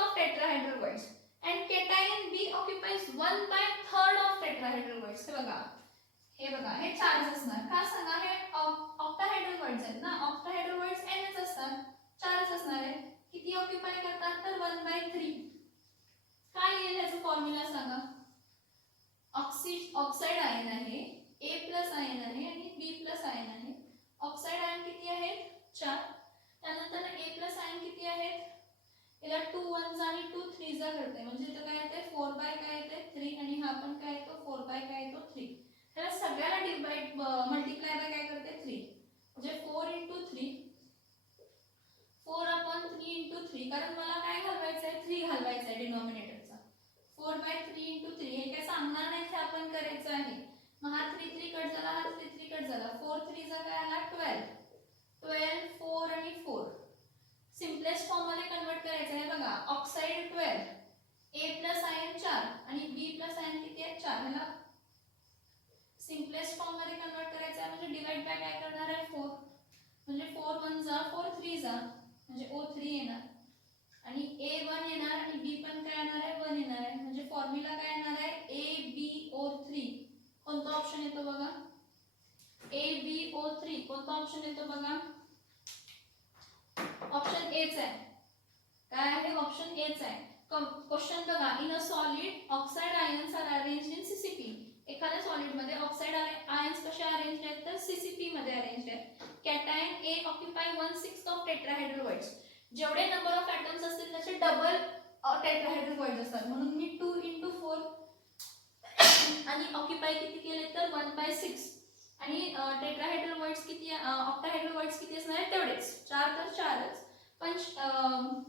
of tetrahedral words and cation B occupies 1/3 of tetrahedral words. हे बघा हे चार्ज असणार का सांगा, हे ऑक्टाहेड्रल वर्ड्स आहेत ना, ऑक्टाहेड्रल वर्ड्स nच असतात, चारच असणार आहे. किती ऑक्युपाय करतात तर 1/3. काय येईल याचा फॉर्म्युला सांगा. ऑक्साइड आयन आहे, A+ आयन आहे आणि B+ आयन आहे. ऑक्साइड आयन किती आहेत 4. त्यानंतर A+ आयन किती आहेत, याला 2 1s आणि 2 3s करते, म्हणजे इथं काय येते 4 बाय काय येते 3 आणि हा पण काय येतो 4 बाय काय येतो 3. त्याला सगळ्याला डिवाइड मल्टिप्लाय बाय काय करते 3, म्हणजे 4 into 3 4/3 into 3, कारण मला काय घालवायचं आहे 3 घालवायचं आहे डिनॉमिनेटरचा. 4/3 into 3 हे काय सांगणार नाही, हे आपण करायचं आहे. मग हा 3 3 कट झाला, हा 3 3 कट झाला, 4 3 चा काय आला 12 4 आणि 4. सिम्पलेस्ट फॉर्म मध्ये कन्वर्ट करायचं आहे बघा. ऑक्साइड 12, A+ आयन 4 आणि B+ आयन किती आहे 4. ह्याला सिम्पलेस्ट फॉर्म मध्ये कन्वर्ट करायचं आहे, म्हणजे डिवाइड बाय काय करणार आहे 4, म्हणजे 4 1 जा 4 3 जा म्हणजे O3 येणार आणि A1 येणार आणि B पण काय येणार आहे 1 येणार आहे, म्हणजे फॉर्म्युला काय येणार आहे AbO3. कोणता ऑप्शन येतो बघा AbO3, कोणता ऑप्शन येतो बघा ऑप्शन एच आहे. काय आहे ऑप्शन एच आहे. क्वेश्चन बघा, in a solid oxide ions are arranged in CCP. एखाद्या सॉलिड मध्ये ऑक्साइड आयन्स कसे अरेंज्ड आहेत तर सीसीपी मध्ये अरेंज्ड आहेत. Cation A occupy 1/6 of tetrahedral voids. जेवढे नंबर ऑफ ॲटम्स असतील त्याचे डबल टेट्राहेड्रल वर्ड्स असतात, म्हणून मी 2 into 4 आणि ऑक्युपाय किती केले तर 1/6 आणि टेट्राहेड्रल वर्ड्स किती ऑक्टाहेड्रल वर्ड्स किती असणार आहेत तेवढेच 4 तर 4च, पण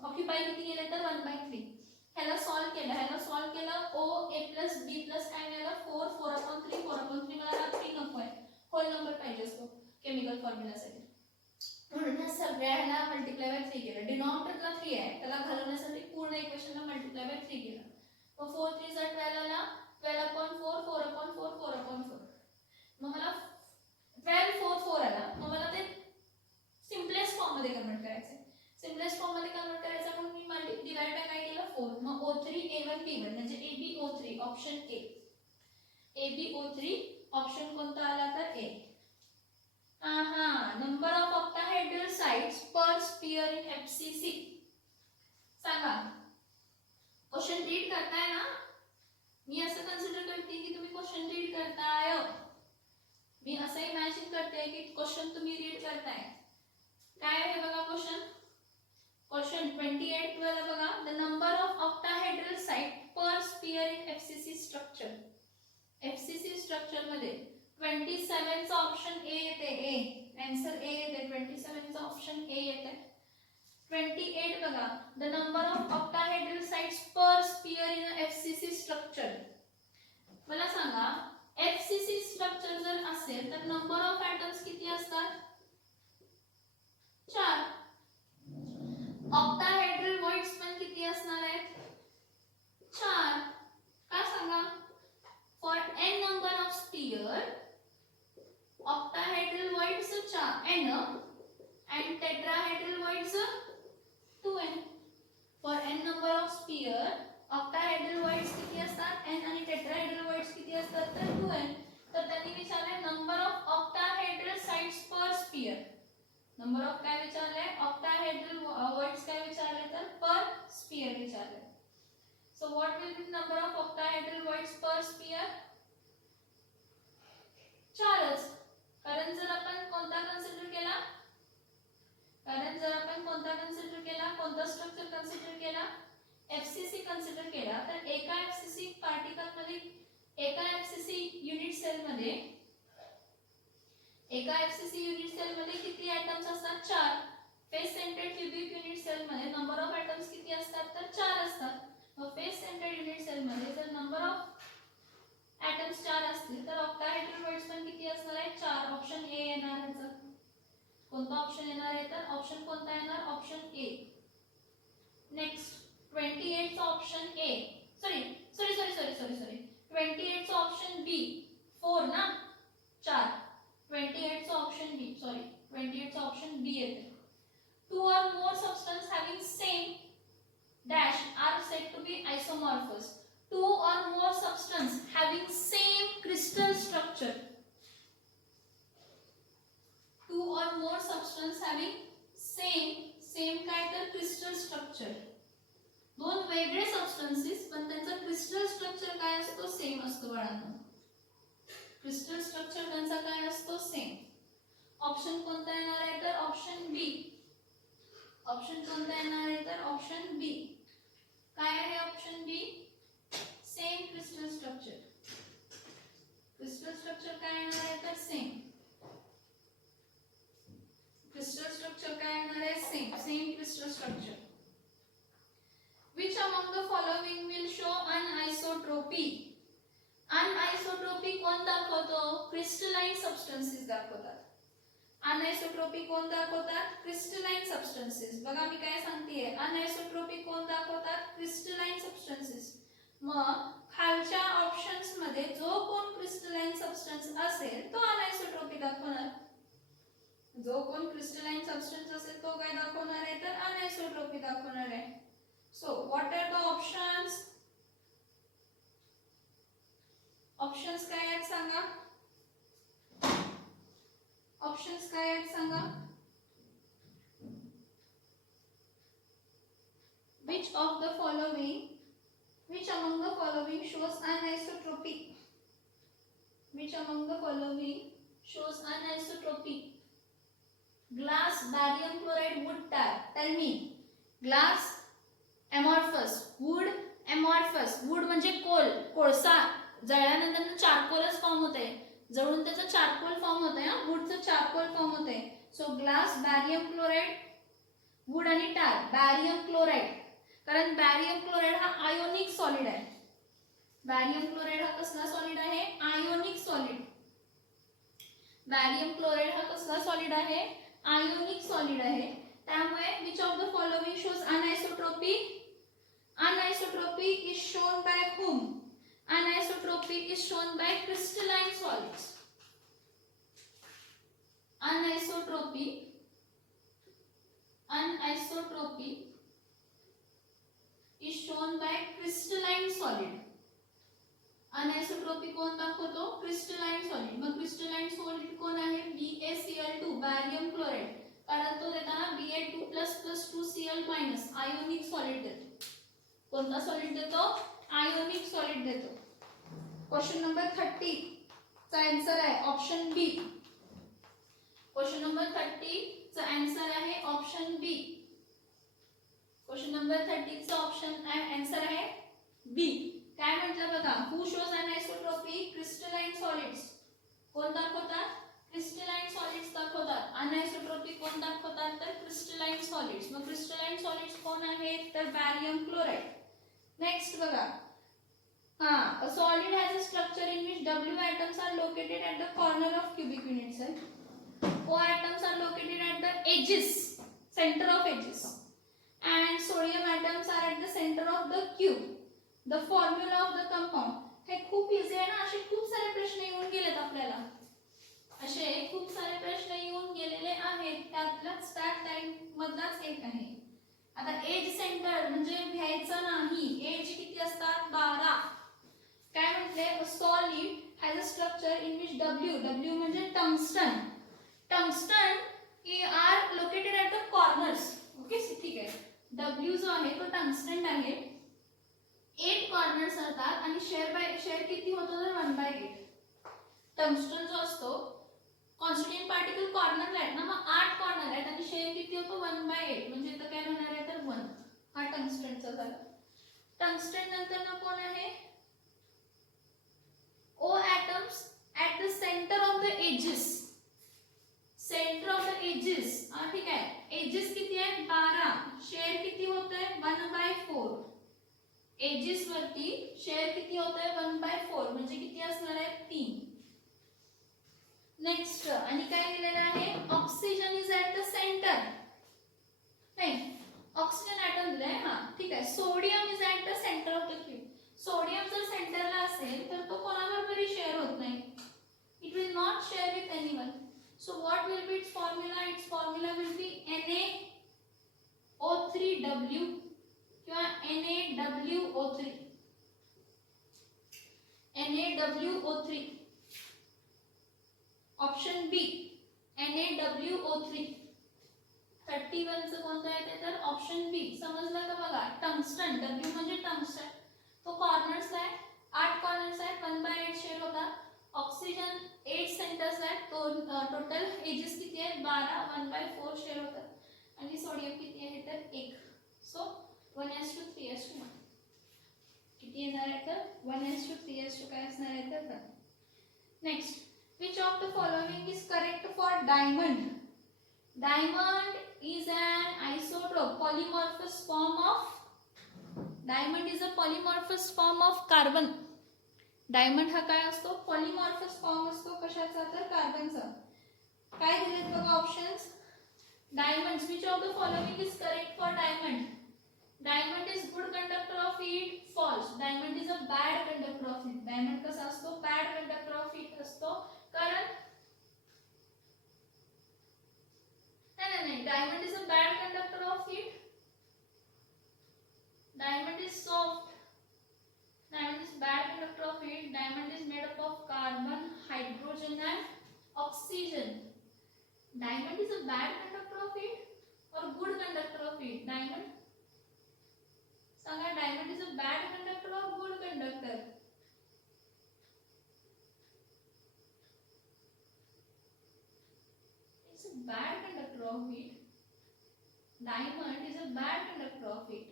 ऑक्युपाय किती केले तर 1/3. ह्याला सॉल्व केलं O A+ B+ काय मिळालं 4 4/3 4/3 मला हा 3 नको आहे, होल नंबर पाहिजे असतो केमिकल फॉर्म्युलासाठी, म्हणून ह्या सगळ्याला मल्टिप्लाय बाय 3 केलं. डिनॉमिनेटरला 3 आहे त्याला घालवण्यासाठी पूर्ण इक्वेशनला मल्टिप्लाय बाय 3 केलं. मग 4 3 चा 12 आला, 12/4 4/4 4/4. मग मला 12 4 4 आला, मग मला ते सिम्पलेस्ट फॉर्म मध्ये कन्वर्ट करायचं आहे. सिम्पलेस्ट फॉर्म मध्ये कन्वर्ट करायचं म्हणून मी डिवाइड बाय काय केलं 4. मग O3 A1 B1 म्हणजे AbO3 option A. AbO3 option कोणता आला तर A. Number of octahedral sites per sphere in FCC सांगा. क्वेश्चन रीड करताय ना, मी असं कन्सिडर करते की तुम्ही क्वेश्चन रीड करताय, मी असं इमॅजिन करते की क्वेश्चन तुम्ही रीड करताय. काय आहे बघा क्वेश्चन 28-12 बघा. The number of octahedral site per sphere in FCC structure. FCC structure मध्ये 27 चा ऑप्शन ए येते, ए आन्सर ए येते. 27 चा ऑप्शन ए येते. 28 बघा. The number of octahedral sites per sphere in FCC structure. मला सांगा FCC स्ट्रक्चर जर असेल तर नंबर ऑफ ॲटम्स किती असतात 4. ऑक्टाहेड्रल वर्ड्स पण किती असणार आहेत 4. काय सांगा for n number of sphere octahedral words 4 n and tetrahedral words 2n. for n number of sphere octahedral words किती असतात n आणि tetrahedral words किती असतात तर 2n. तर त्यांनी विचारले number of octahedral sites per sphere. Number of काय विचारले octahedral words काय विचारले तर per sphere विचारले. so what will be the number of octahedral words per sphere 4च. कारण जर आपण कोणता कन्सिडर केला कोणता स्ट्रक्चर कन्सिडर केला FCC कन्सिडर केला तर एका FCC पार्टिकल मध्ये एका FCC युनिट सेल मध्ये किती ॲटम्स असतात 4. Face centred cubic unit cell मध्ये नंबर ऑफ ॲटम्स किती असतात तर 4 असतात. मग फेस सेंटर्ड युनिट सेल मध्ये तर ऑप्शन कोणता येणार? Option A. नेक्स्ट 28 चा ऑप्शन ए, सॉरी 28 चा ऑप्शन बी, 4 ना, 4. 28 चा ऑप्शन बी, सॉरी 28 चा ऑप्शन बी येते. 2 or more substance having same dash are said to be isomorphous. 2 or more substance having same crystal structure. 2 or more substance having same काय तर crystal structure. दोन वेगळे substances पण त्यांचा क्रिस्टल स्ट्रक्चर काय असतो? सेम असतो बाळांनो. क्रिस्टल स्ट्रक्चर त्यांचा काय असतो? सेम. ऑप्शन कोणता येणार आहे? तर ऑप्शन बी. ऑप्शन कोणता येणार आहे? तर ऑप्शन बी. काय आहे option B? Same crystal structure. Crystal structure काय येणार आहे? तर सेम. क्रिस्टल स्ट्रक्चर काय येणार आहे? Same crystal structure. Which among the following will show anisotropy? Anisotropy कोण दाखवतो? क्रिस्टलाइन सबस्टन्सेस दाखवतात. अनआयसोट्रोपी कोण दाखवतात? Crystalline substances. बघा मी काय सांगतेय, अनआयसोट्रोपी कोण दाखवतात? Crystalline substances. मग खालच्या ऑप्शन्स मध्ये जो कोण क्रिस्टलाइन सबस्टन्स असेल तो अनआयसोट्रोपी दाखवणार. जो कोण क्रिस्टलाइन सबस्टन्स असेल तो काय दाखवणार आहे? तर अनआयसोट्रोपी दाखवणार आहे. So what are the options? Options काय आहेत सांगा? Options काय आहेत सांगा? Which of the following, which among the following shows anisotropy? Which among the following shows anisotropy? Glass, barium chloride, wood tar. Tell me. Glass amorphous, wood amorphous. wood म्हणजे कोळसा जळल्यानंतर चारकोलच form होते. जळून त्याचा चारकोल फॉर्म होते ना, वूडचं charcoal form होते. So glass, बॅरियम chloride, wood आणि टार. बॅरियम क्लोराइड, कारण बॅरियम क्लोराइड हा आयोनिक सॉलिड आहे. बॅरियम क्लोराइड हा कसला सॉलिड आहे? Ionic solid. बॅरियम क्लोराइड हा कसला सॉलिड आहे? आयोनिक सॉलिड आहे. त्यामुळे which of the following shows anisotropy? Anisotropy is shown by whom? Anisotropy is shown by crystalline solids. Anisotropy is shown by crystalline solid. Anisotropy कोण दाखवतो? Crystalline solid. मग crystalline solid कोण आहे? BaCl2, बॅरियम chloride. कारण तो देताना Ba2++2Cl- आयोनिक सॉलिड देतो. कोणता सॉलिड देतो? आयोनिक सॉलिड देतो. क्वेश्चन नंबर 30 चा आन्सर आहे ऑप्शन बी. क्वेश्चन नंबर 30 चा आन्सर आहे ऑप्शन बी. क्वेश्चन नंबर 30 चा आन्सर आहे बी. काय म्हटलं बघा? Who shows anisotropy? Crystalline solids. कोण दाखवतात? क्रिस्टलाइन सॉलिड्स दाखवतात. अनआयसोट्रॉपी कोण दाखवतात? तर क्रिस्टलाइन सॉलिड्स. मग क्रिस्टलाइन सॉलिड्स कोण आहेत? तर बॅरियम क्लोराइड. नेक्स्ट बघा, a solid has a structure in which W atoms are located at the corner of cubic unit cell. O atoms are located at the edges, center of edges, and sodium atoms are at the center of the cube. The formula of the compound. हे खूप easy आहे ना. असे खूप सारे प्रश्न येऊन गेलेत आपल्याला. असे खूप सारे प्रश्न येऊन गेलेले आहेत. त्यातला स्टार्ट टाइम मधलाच एक आहे. आता एज सेंटर म्हणजे घ्यायचं नाही. एज किती असतात? 12. काय म्हटले? Solid has a structure in which W म्हणजे tungsten. Tungsten are located at the corners. Okay, ठीक आहे. W जो आहे तो टंगस्टन आहे. 8 कॉर्नर्स असतात आणि शेअर किती होतो? तर 1/8. टंगस्टन जो असतो कॉन्स्टिट्यूएंट पार्टिकल कॉर्नरला आहेत ना, मग 8 कॉर्नर आहेत आणि शेअर किती होतो? 1/8. म्हणजे इथं काय होणार आहे? तर 1. हा टंगस्टनचा झाला. टंगस्टन नंतर ना कोण आहे? O atoms at the center of the edges. Center of the edges. ठीक आहे. एजेस किती आहेत? 12. शेअर किती होतंय? 1/4. एजेस वरती शेअर किती होतंय? 1/4. म्हणजे किती असणार आहे? 3. नेक्स्ट आणि काय दिलेलं आहे? Oxygen is at the centre. नाही, ऑक्सिजन ॲटम दिलाय, हा ठीक आहे. Sodium is at the centre of the cube. Sodium जर सेंटरला असेल तर तो कोणाबरोबरही शेअर होत नाही. It will not share with anyone. So what will be it's formula? It's formula will be NaO3W किंवा NaWO3. NaWO3. ऑप्शन बी NaWO3. 31 चं कोणतं आहे तर ऑप्शन बी. समजलं का बघा? टंगस्टन, W म्हणजे टंगस्टन. तो कॉर्नर्सला आहे, 8 कॉर्नर्स आहेत, 1/8 शेअर होतात. ऑक्सिजन 8 सेंटर्स आहेत, तो टोटल एजेस किती आहेत? 12, 1/4 शेअर होतात. आणि सोडियम किती आहे तर 1. सो 1:3:1. किती येणार आहे तर 1:3 काय असणार आहे तर 1. Next, which of the following is correct for diamond? Diamond is an isotope, polymorphous form of diamond is a polymorphous form of carbon. Diamond हा काय असतो? पॉलिमॉर्फस फॉर्म असतो. कशाचा तर कार्बनचा. काय दिलेत बघा options? Diamonds, which of the following is correct for diamond? Diamond is good conductor of heat. False. Diamond is a bad conductor of heat. Diamond कसा असतो? bad conductor of heat असतो. कारण नाही, diamond is a bad conductor of heat. Diamond is soft. Diamond is bad conductor of heat. Diamond is made up of carbon, hydrogen and oxygen. Diamond is a bad conductor of heat or good conductor of heat? Diamond. सांगा, diamond is a bad conductor or good conductor? It's a bad conductor of heat. Diamond is a bad conductor of heat.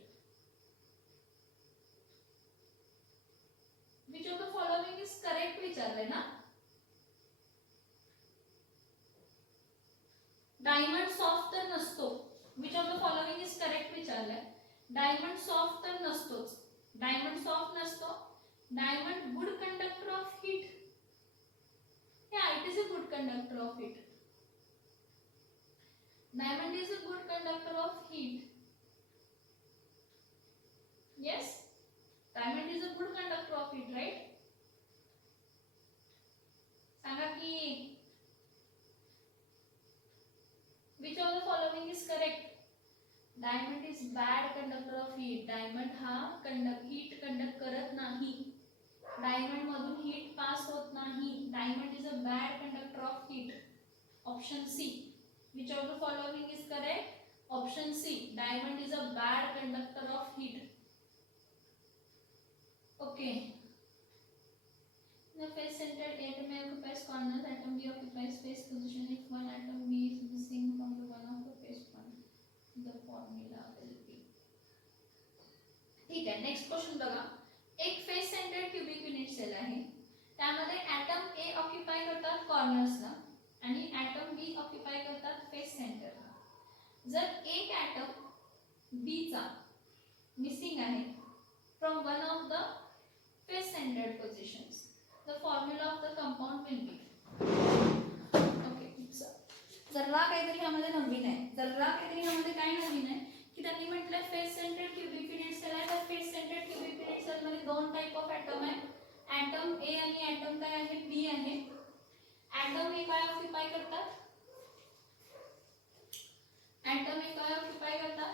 Which of the following is correct विचारले ना? Diamond soft तर नसतो. Which of the following is correct विचारले. Diamond soft तर नसतोच. Diamond soft नसतो. Diamond good conductor of heat. Yeah, it is a good conductor of heat. Diamond is a good conductor of heat. Yes, diamond is a good conductor of heat, right? सांगा की which of the following is correct? Diamond is bad conductor of heat. Diamond हा heat conduct करत नाही. Diamond मधून heat pass होत नाही. Diamond is a bad conductor of heat. Option C. Which of the following is correct? Option C. Diamond is a bad conductor of heat. Okay. The face-centered atom A occupies corners. Atom B occupies face position. If one atom B is missing from the one of the face point, the formula will be. ठीक आहे. Next question बघा. एक face centred cubic unit cell आहे. त्यामध्ये atom A occupy करतात कॉर्नर्सला आणि atom B occupy करतात फेस सेंटरला. जर एक ॲटम B चा मिसिंग आहे from one of the face centred positions, the formula of the compound will be. Okay, जरा काहीतरी ह्यामध्ये नवीन आहे. जरा काहीतरी ह्यामध्ये काय नवीन आहे की त्यांनी म्हटलं face centred cubic unit cell आहे. तर face centred cubic unit cell मध्ये दोन टाइप ऑफ ॲटम आहे. ॲटम A आणि ॲटम काय आहे? B आहे. ॲटम A काय ऑक्युपाय करतात? ॲटम A काय ऑक्युपाय करतात?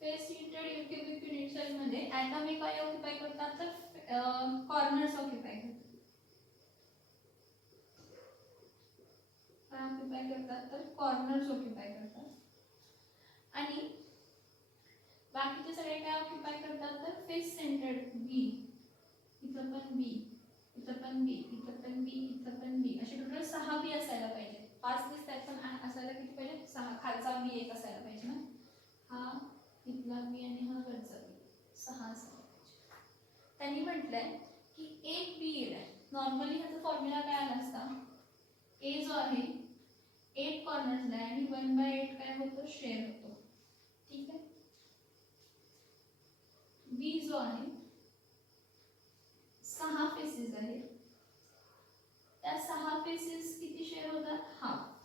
Face centred cubic unit cell मध्ये ॲटम A काय ऑक्युपाय करतात तर कॉर्नर्स ऑक्युपाय करतात. काय ऑक्युपाय करतात तर कॉर्नर्स ऑक्युपाय करतात. आणि बाकीचे सगळे काय ऑक्युपाय करतात तर फेस सेंटर्ड B. इथं पण B, इथं पण B, इथं पण B, इथं पण B. असे टोटल 6 B असायला पाहिजे. 5 दिसतात पण असायला किती पाहिजे? 6. खालचा B एक असायला पाहिजे ना. हा इथला B आणि हा वरचा B. 6 असायला पाहिजे. त्यांनी म्हटलंय की एक B येईल. नॉर्मली ह्याचा फॉर्म्युला काय आला असता? A जो आहे 8 कॉर्नर्सला आहे आणि 1/8 काय होतो? शेअर होतो. ठीक आहे. B जो आहे 6 फेसेस आहेत. त्या 6 फेसेस किती शेअर होतात? हाफ.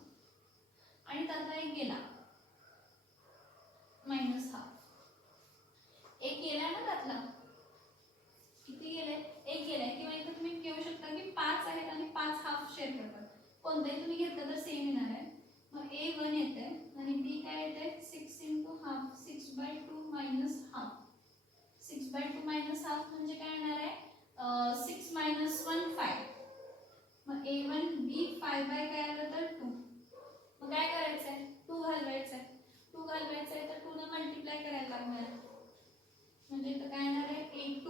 कोणताही तुम्ही घेतलं तर सेम येणार आहे. मग A1 येते आणि B काय येते 6 × half 6/2 minus half 6/2 minus half म्हणजे काय येणार आहे 6 - 1 5. मग A1 B 5 बाय काय आलं तर 2. मग काय करायचं आहे 2 घालवायचं आहे 2 घालवायचं आहे तर 2 ने मल्टिप्लाय करायला लागणार म्हणजे इथं काय येणार आहे A2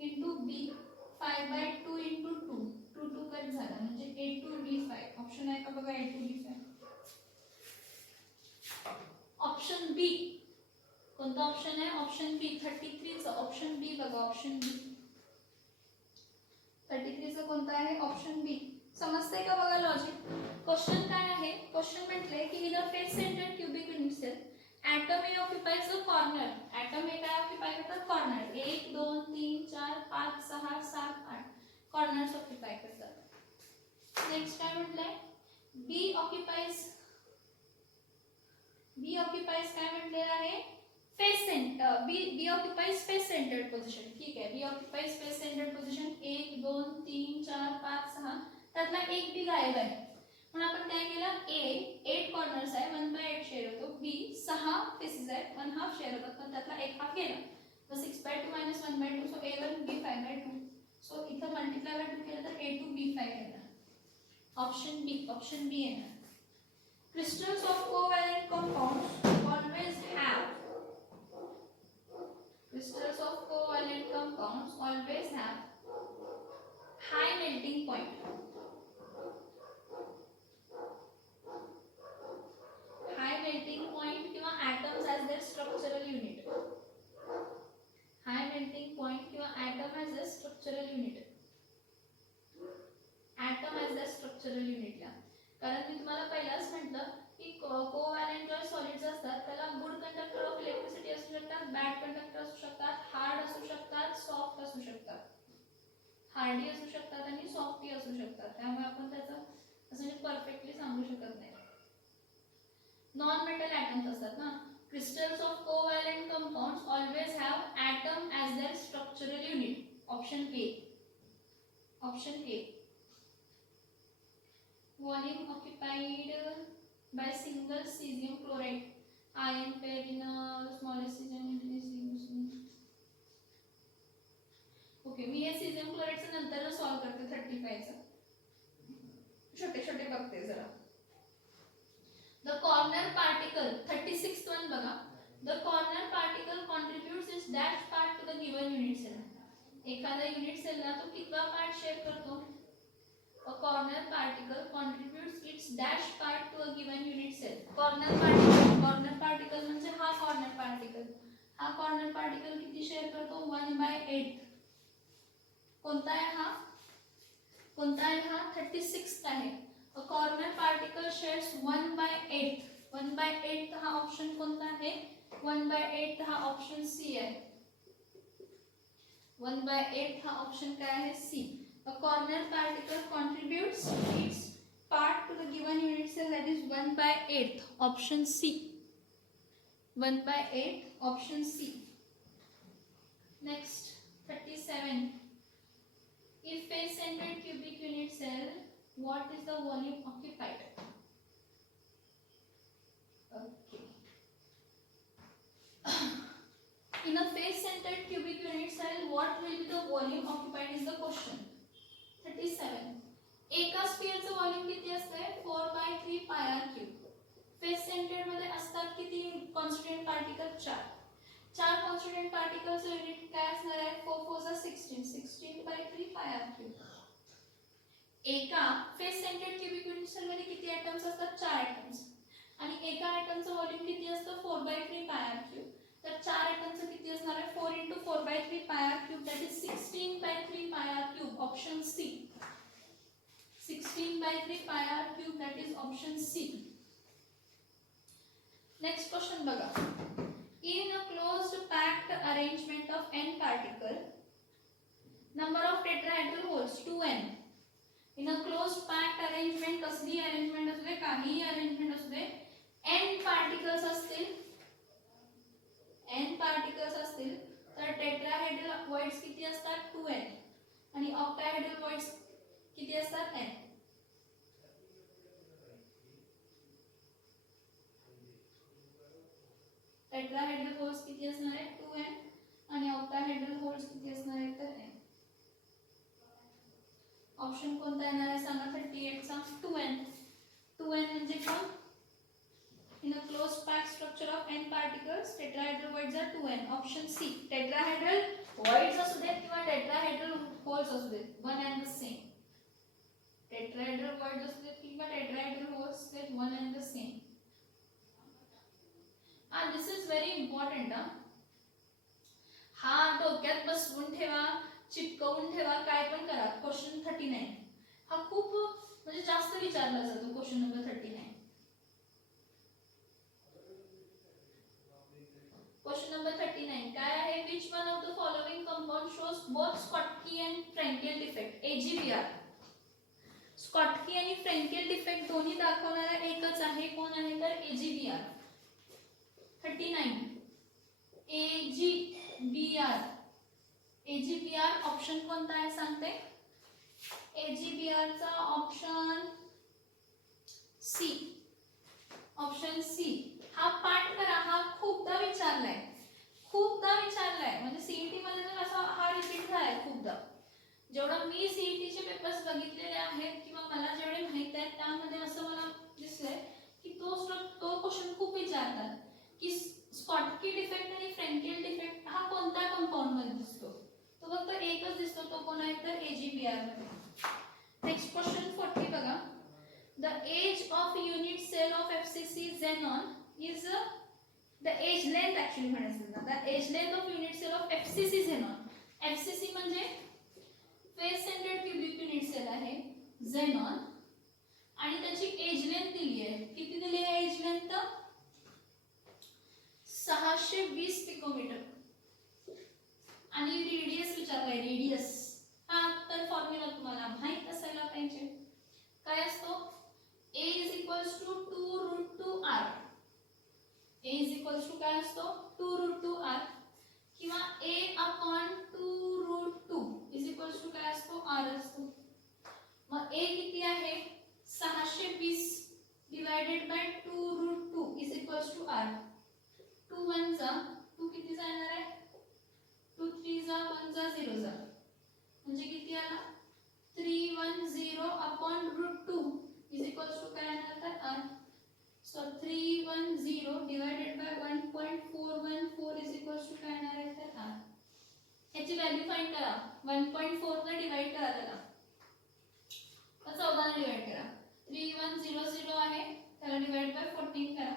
× B 5/2 × 2 2 2 कट झाला म्हणजे A2 B5. ऑप्शन आहे का बघा A2 B5. ऑप्शन बी कोणता ऑप्शन आहे ऑप्शन बी 33 चा ऑप्शन बी बघा ऑप्शन बी 33 चा कोणता आहे ऑप्शन बी. समजतंय का बघा लॉजिक. क्वेश्चन काय आहे क्वेश्चन म्हटले की in a face centred cubic unit cell atom A occupies the corner. Atom A काय ऑक्युपाय करतात कॉर्नर 1 2 3 4 5 6 7 8 कॉर्नर्स ऑक्युपाय करतात. नेक्स्ट काय म्हटलंय बी ऑक्युपाइज काय म्हटलेलं आहे face centre B occupies face centred position. ठीक आहे B occupies face centred position 1 2 3 4 5 6 त्यातला एक बी गायब आहे. म्हणून आपण काय केलं ए 8 कॉर्नर्स आहे 1/8 शेअर होतो. बी 6 फेसेस आहेत 1 हाफ शेअर होतात पण त्यातला एक हाफ गेला. मग 6/2 minus 1/2 so A1 B 5/2. So इथं मल्टिप्लाय बाय 2 केलं तर A2 B5 येणार. ऑप्शन बी येणार. Crystals of covalent compounds always have high melting point. High melting point किंवा atoms as their structural unit. High melting point किंवा atom as a structural unit. Atom as the structural unit ला कारण मी तुम्हाला पहिलाच म्हटलं की covalent जे solids असतात त्याला गुड कंडक्टर ऑफ इलेक्ट्रिसिटी असू शकतात बॅड कंडक्टर असू शकतात हार्ड असू शकतात सॉफ्ट असू शकतात. हार्डी असू शकतात आणि सॉफ्टी असू शकतात. त्यामुळे आपण त्याचं असं परफेक्टली सांगू शकत नाही. नॉन मेटल ॲटम्स असतात ना. Crystals of covalent compounds always have atom as their structural unit. Option A. Volume occupied by single cesium chloride ion pair in a smallest cesium. Okay मी हे cesium chloride चं नंतर solve करते 35 चं. छोटे बघते जरा. The corner particle 36th one बघा. The corner particle contributes its dash part to the given unit cell. एखाद्या युनिट सेलला तो कितवा पार्ट शेअर करतो. A corner particle contributes its dash part to a given unit cell. Corner particle म्हणजे हा corner particle. हा corner particle किती share करतो 1/8. कोणता आहे हा 36th आहे. A corner particle shares 1/8. 1/8 हा ऑप्शन कोणता आहे 1/8 हा ऑप्शन सी आहे. 1/8 हा ऑप्शन काय आहे C. A corner particle contributes its part to the given unit cell that is 1/8 option C. 1/8 option C. Next 37. If face-centered cubic unit cell, what is the volume occupied? Okay. In a face-centered cubic unit cell, what will be the volume occupied is the question. 37. एका स्फिअरचं volume किती असते 4/3 पाय r cube. Face centred मध्ये असतात किती constituent particle 4 constituent पार्टिकलचं unit काय असणार आहे 4 4 जा 16 16/3 पाय आर क्यूब. एका face centred cubic unit cell मध्ये किती ॲटम्स असतात 4 ॲटम्स आणि एका ॲटमचं व्हॉल्यूम किती असतं 4/3 पाय आर क्यूब. तर 4 ॲटमचं किती असणार आहे 4 × 4/3 पाय r cube that is 16/3 pi r cube option C. 16/3 pi r cube that is option C. Next question बघा. In a closed packed arrangement of n particle, number of tetrahedral holes 2n. In a closed packed arrangement कसली arrangement असू दे काही arrangement असू दे n particles असतील तर tetrahedral voids किती असतात 2n आणि ऑक्टाहेड्रल वॉइड्स किती असतात n. टेट्राहेड्रल होल्स किती असणार आहे 2n आणि ऑक्टाहेड्रल होल्स किती असणार आहे तर n. ऑप्शन कोणता येणार आहे सांगा 38 चा 2n. 2n म्हणजे कोण in a closed packed structure of n particles tetrahedral voids are 2n. Option C tetrahedral voids असू देत किंवा tetrahedral holes असू देत one and the same. tetrahedral voids असू देत किंवा tetrahedral holes असू देत one and the same. and this is very important हा डोक्यात बसवून ठेवा, चिपकवून ठेवा, काय पण करा. क्वेश्चन 39 हा खूप म्हणजे जास्त विचारला जातो. Question number 39. क्वेश्चन नंबर 39 काय आहे? Which one of the following compound shows both Schottky and Frenkel defect AGBR. Schottky आणि फ्रँकेल डिफेक्ट दोन्ही दाखवणारा एकच आहे. कोण आहे तर AGBR. 39 AGBR. AGBR ऑप्शन कोणता आहे सांगते? AGBR चा ऑप्शन सी. Option C. हा पाठ करा. हा खूपदा विचारलाय म्हणजे सीईटी मध्ये तर असा हा रिपीट झालाय खूपदा. जेवढा मी सीईटी चे पेपर्स बघितलेले आहेत किंवा मला जेवढे माहित आहेत त्यामध्ये असं मला दिसलंय की तो क्वेश्चन खूप विचारतात की स्कॉटकी डिफेक्ट आणि फ्रँकेल डिफेक्ट हा कोणत्या कंपाऊंड मध्ये दिसतो. तो फक्त एकच दिसतो. तो कोण आहे तर AGBR मध्ये. नेक्स्ट क्वेश्चन 40 बघा. The age of unit cell of FCC xenon is the age length actually म्हणायचं ना. The age length of unit cell of FCC xenon. FCC म्हणजे face centered cubic unit cell आहे xenon आणि त्याची age length दिली आहे. किती दिली आहे एज लेंथ? 620 पिकोमीटर. आणि रेडियस विचारलाय. रेडियस हा तर फॉर्म्युला तुम्हाला माहित असायला पाहिजे. काय असतो? A is equals to 2 root 2 r. A is equals to काय असतो? 2 root 2 r किंवा A upon 2 root 2 is equals to काय असतो? r असतो. मग A किती आहे? 620 divided by 2 root 2 is equals to r. 2 1 जा 2 किती जाणार आहे? 2 3 जा 1 जा 0 जा म्हणजे किती आला? 310 upon root 2 is equals to काय येणार तर r. So 310 divided by 1.414 is equals to काय येणार आहे तर r. याची व्हॅल्यू फाइंड करा. 1.4 ने डिवाइड करा त्याला. 14 ने डिवाइड करा. 3100 आहे त्याला डिवाइड बाय 14 करा.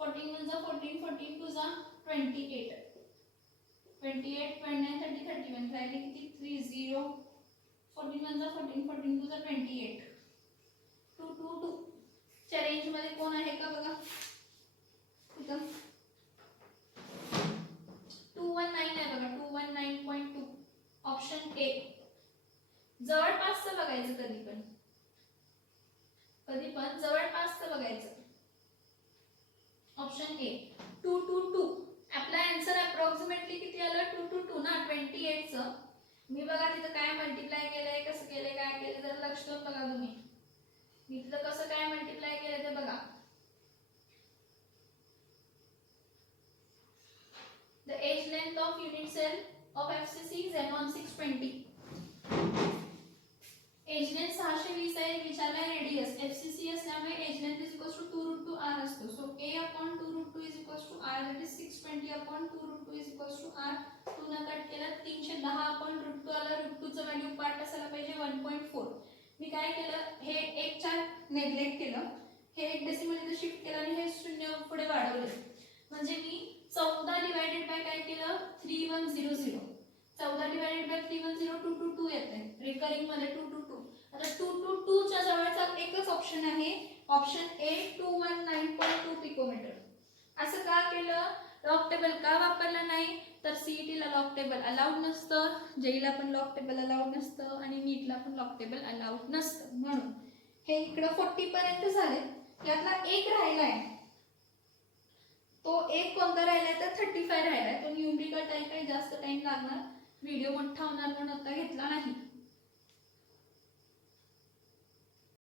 14 1 जा 14 14 2 जा 28 28 29 30 31 राहिले किती 30 14 1 जा 14 14 2 जा 28 2 2 2 च्या रेंज मध्ये कोण आहे का बघा. इथं 219 आहे बघा. 219.2 ऑप्शन ए. जवळपासचं बघायचं कधी पण जवळपासचं बघायचं. Option A 222. आपला आन्सर अप्रॉक्सिमेटली किती आलं? 222 ना 28 चं. मी बघा तिथं काय मल्टिप्लाय केलंय, कसं केलंय, काय केलंय जरा लक्ष देऊन बघा तुम्ही. मी तिथं कसं काय मल्टिप्लाय केलंय ते बघा. The age length of unit cell of FCC xenon 620. Edge length 620 आहे. विचारलाय रेडियस. FCC असल्यामुळे edge length is equals to 2 root 2 r असतो. So a upon 2 root 2 is equals to r, that is 620 upon 2 root 2 is equals to r. 2 न cut केला 310 upon root 2 आला. root 2 चं value part असायला पाहिजे 1.4. मी काय केलं? हे 1 4 नेग्लेक्ट केलं. हे 1 डेसिमल इथे शिफ्ट केलं आणि हे शून्य पुढे वाढवले. म्हणजे मी 14 डिवाइडेड बाय काय केलं? 3100. 14 डिवाइडेड बाय 310 222 येते. रिकरिंग मध्ये 222. आता 222 च्या जवळचा एकच ऑप्शन आहे. Option A 219.2 picometre. असं का केलं? लॉग टेबल का वापरला नाही? तर सीईटी ला लॉग टेबल अलाउड नसतं, जेईला पण लॉग टेबल अलाउड नसतं आणि नीटला पण लॉग टेबल अलाउड नसतं. म्हणून हे इकडे 40 पर्यंत झाले. यातला एक राहिलाय. तो एक कोणता राहिलाय तर 35 राहिलाय. तो न्यूमरिकल टाइम काही जास्त टाइम लागणार. व्हिडिओ मोठा होणार म्हणून आता घेतला नाही.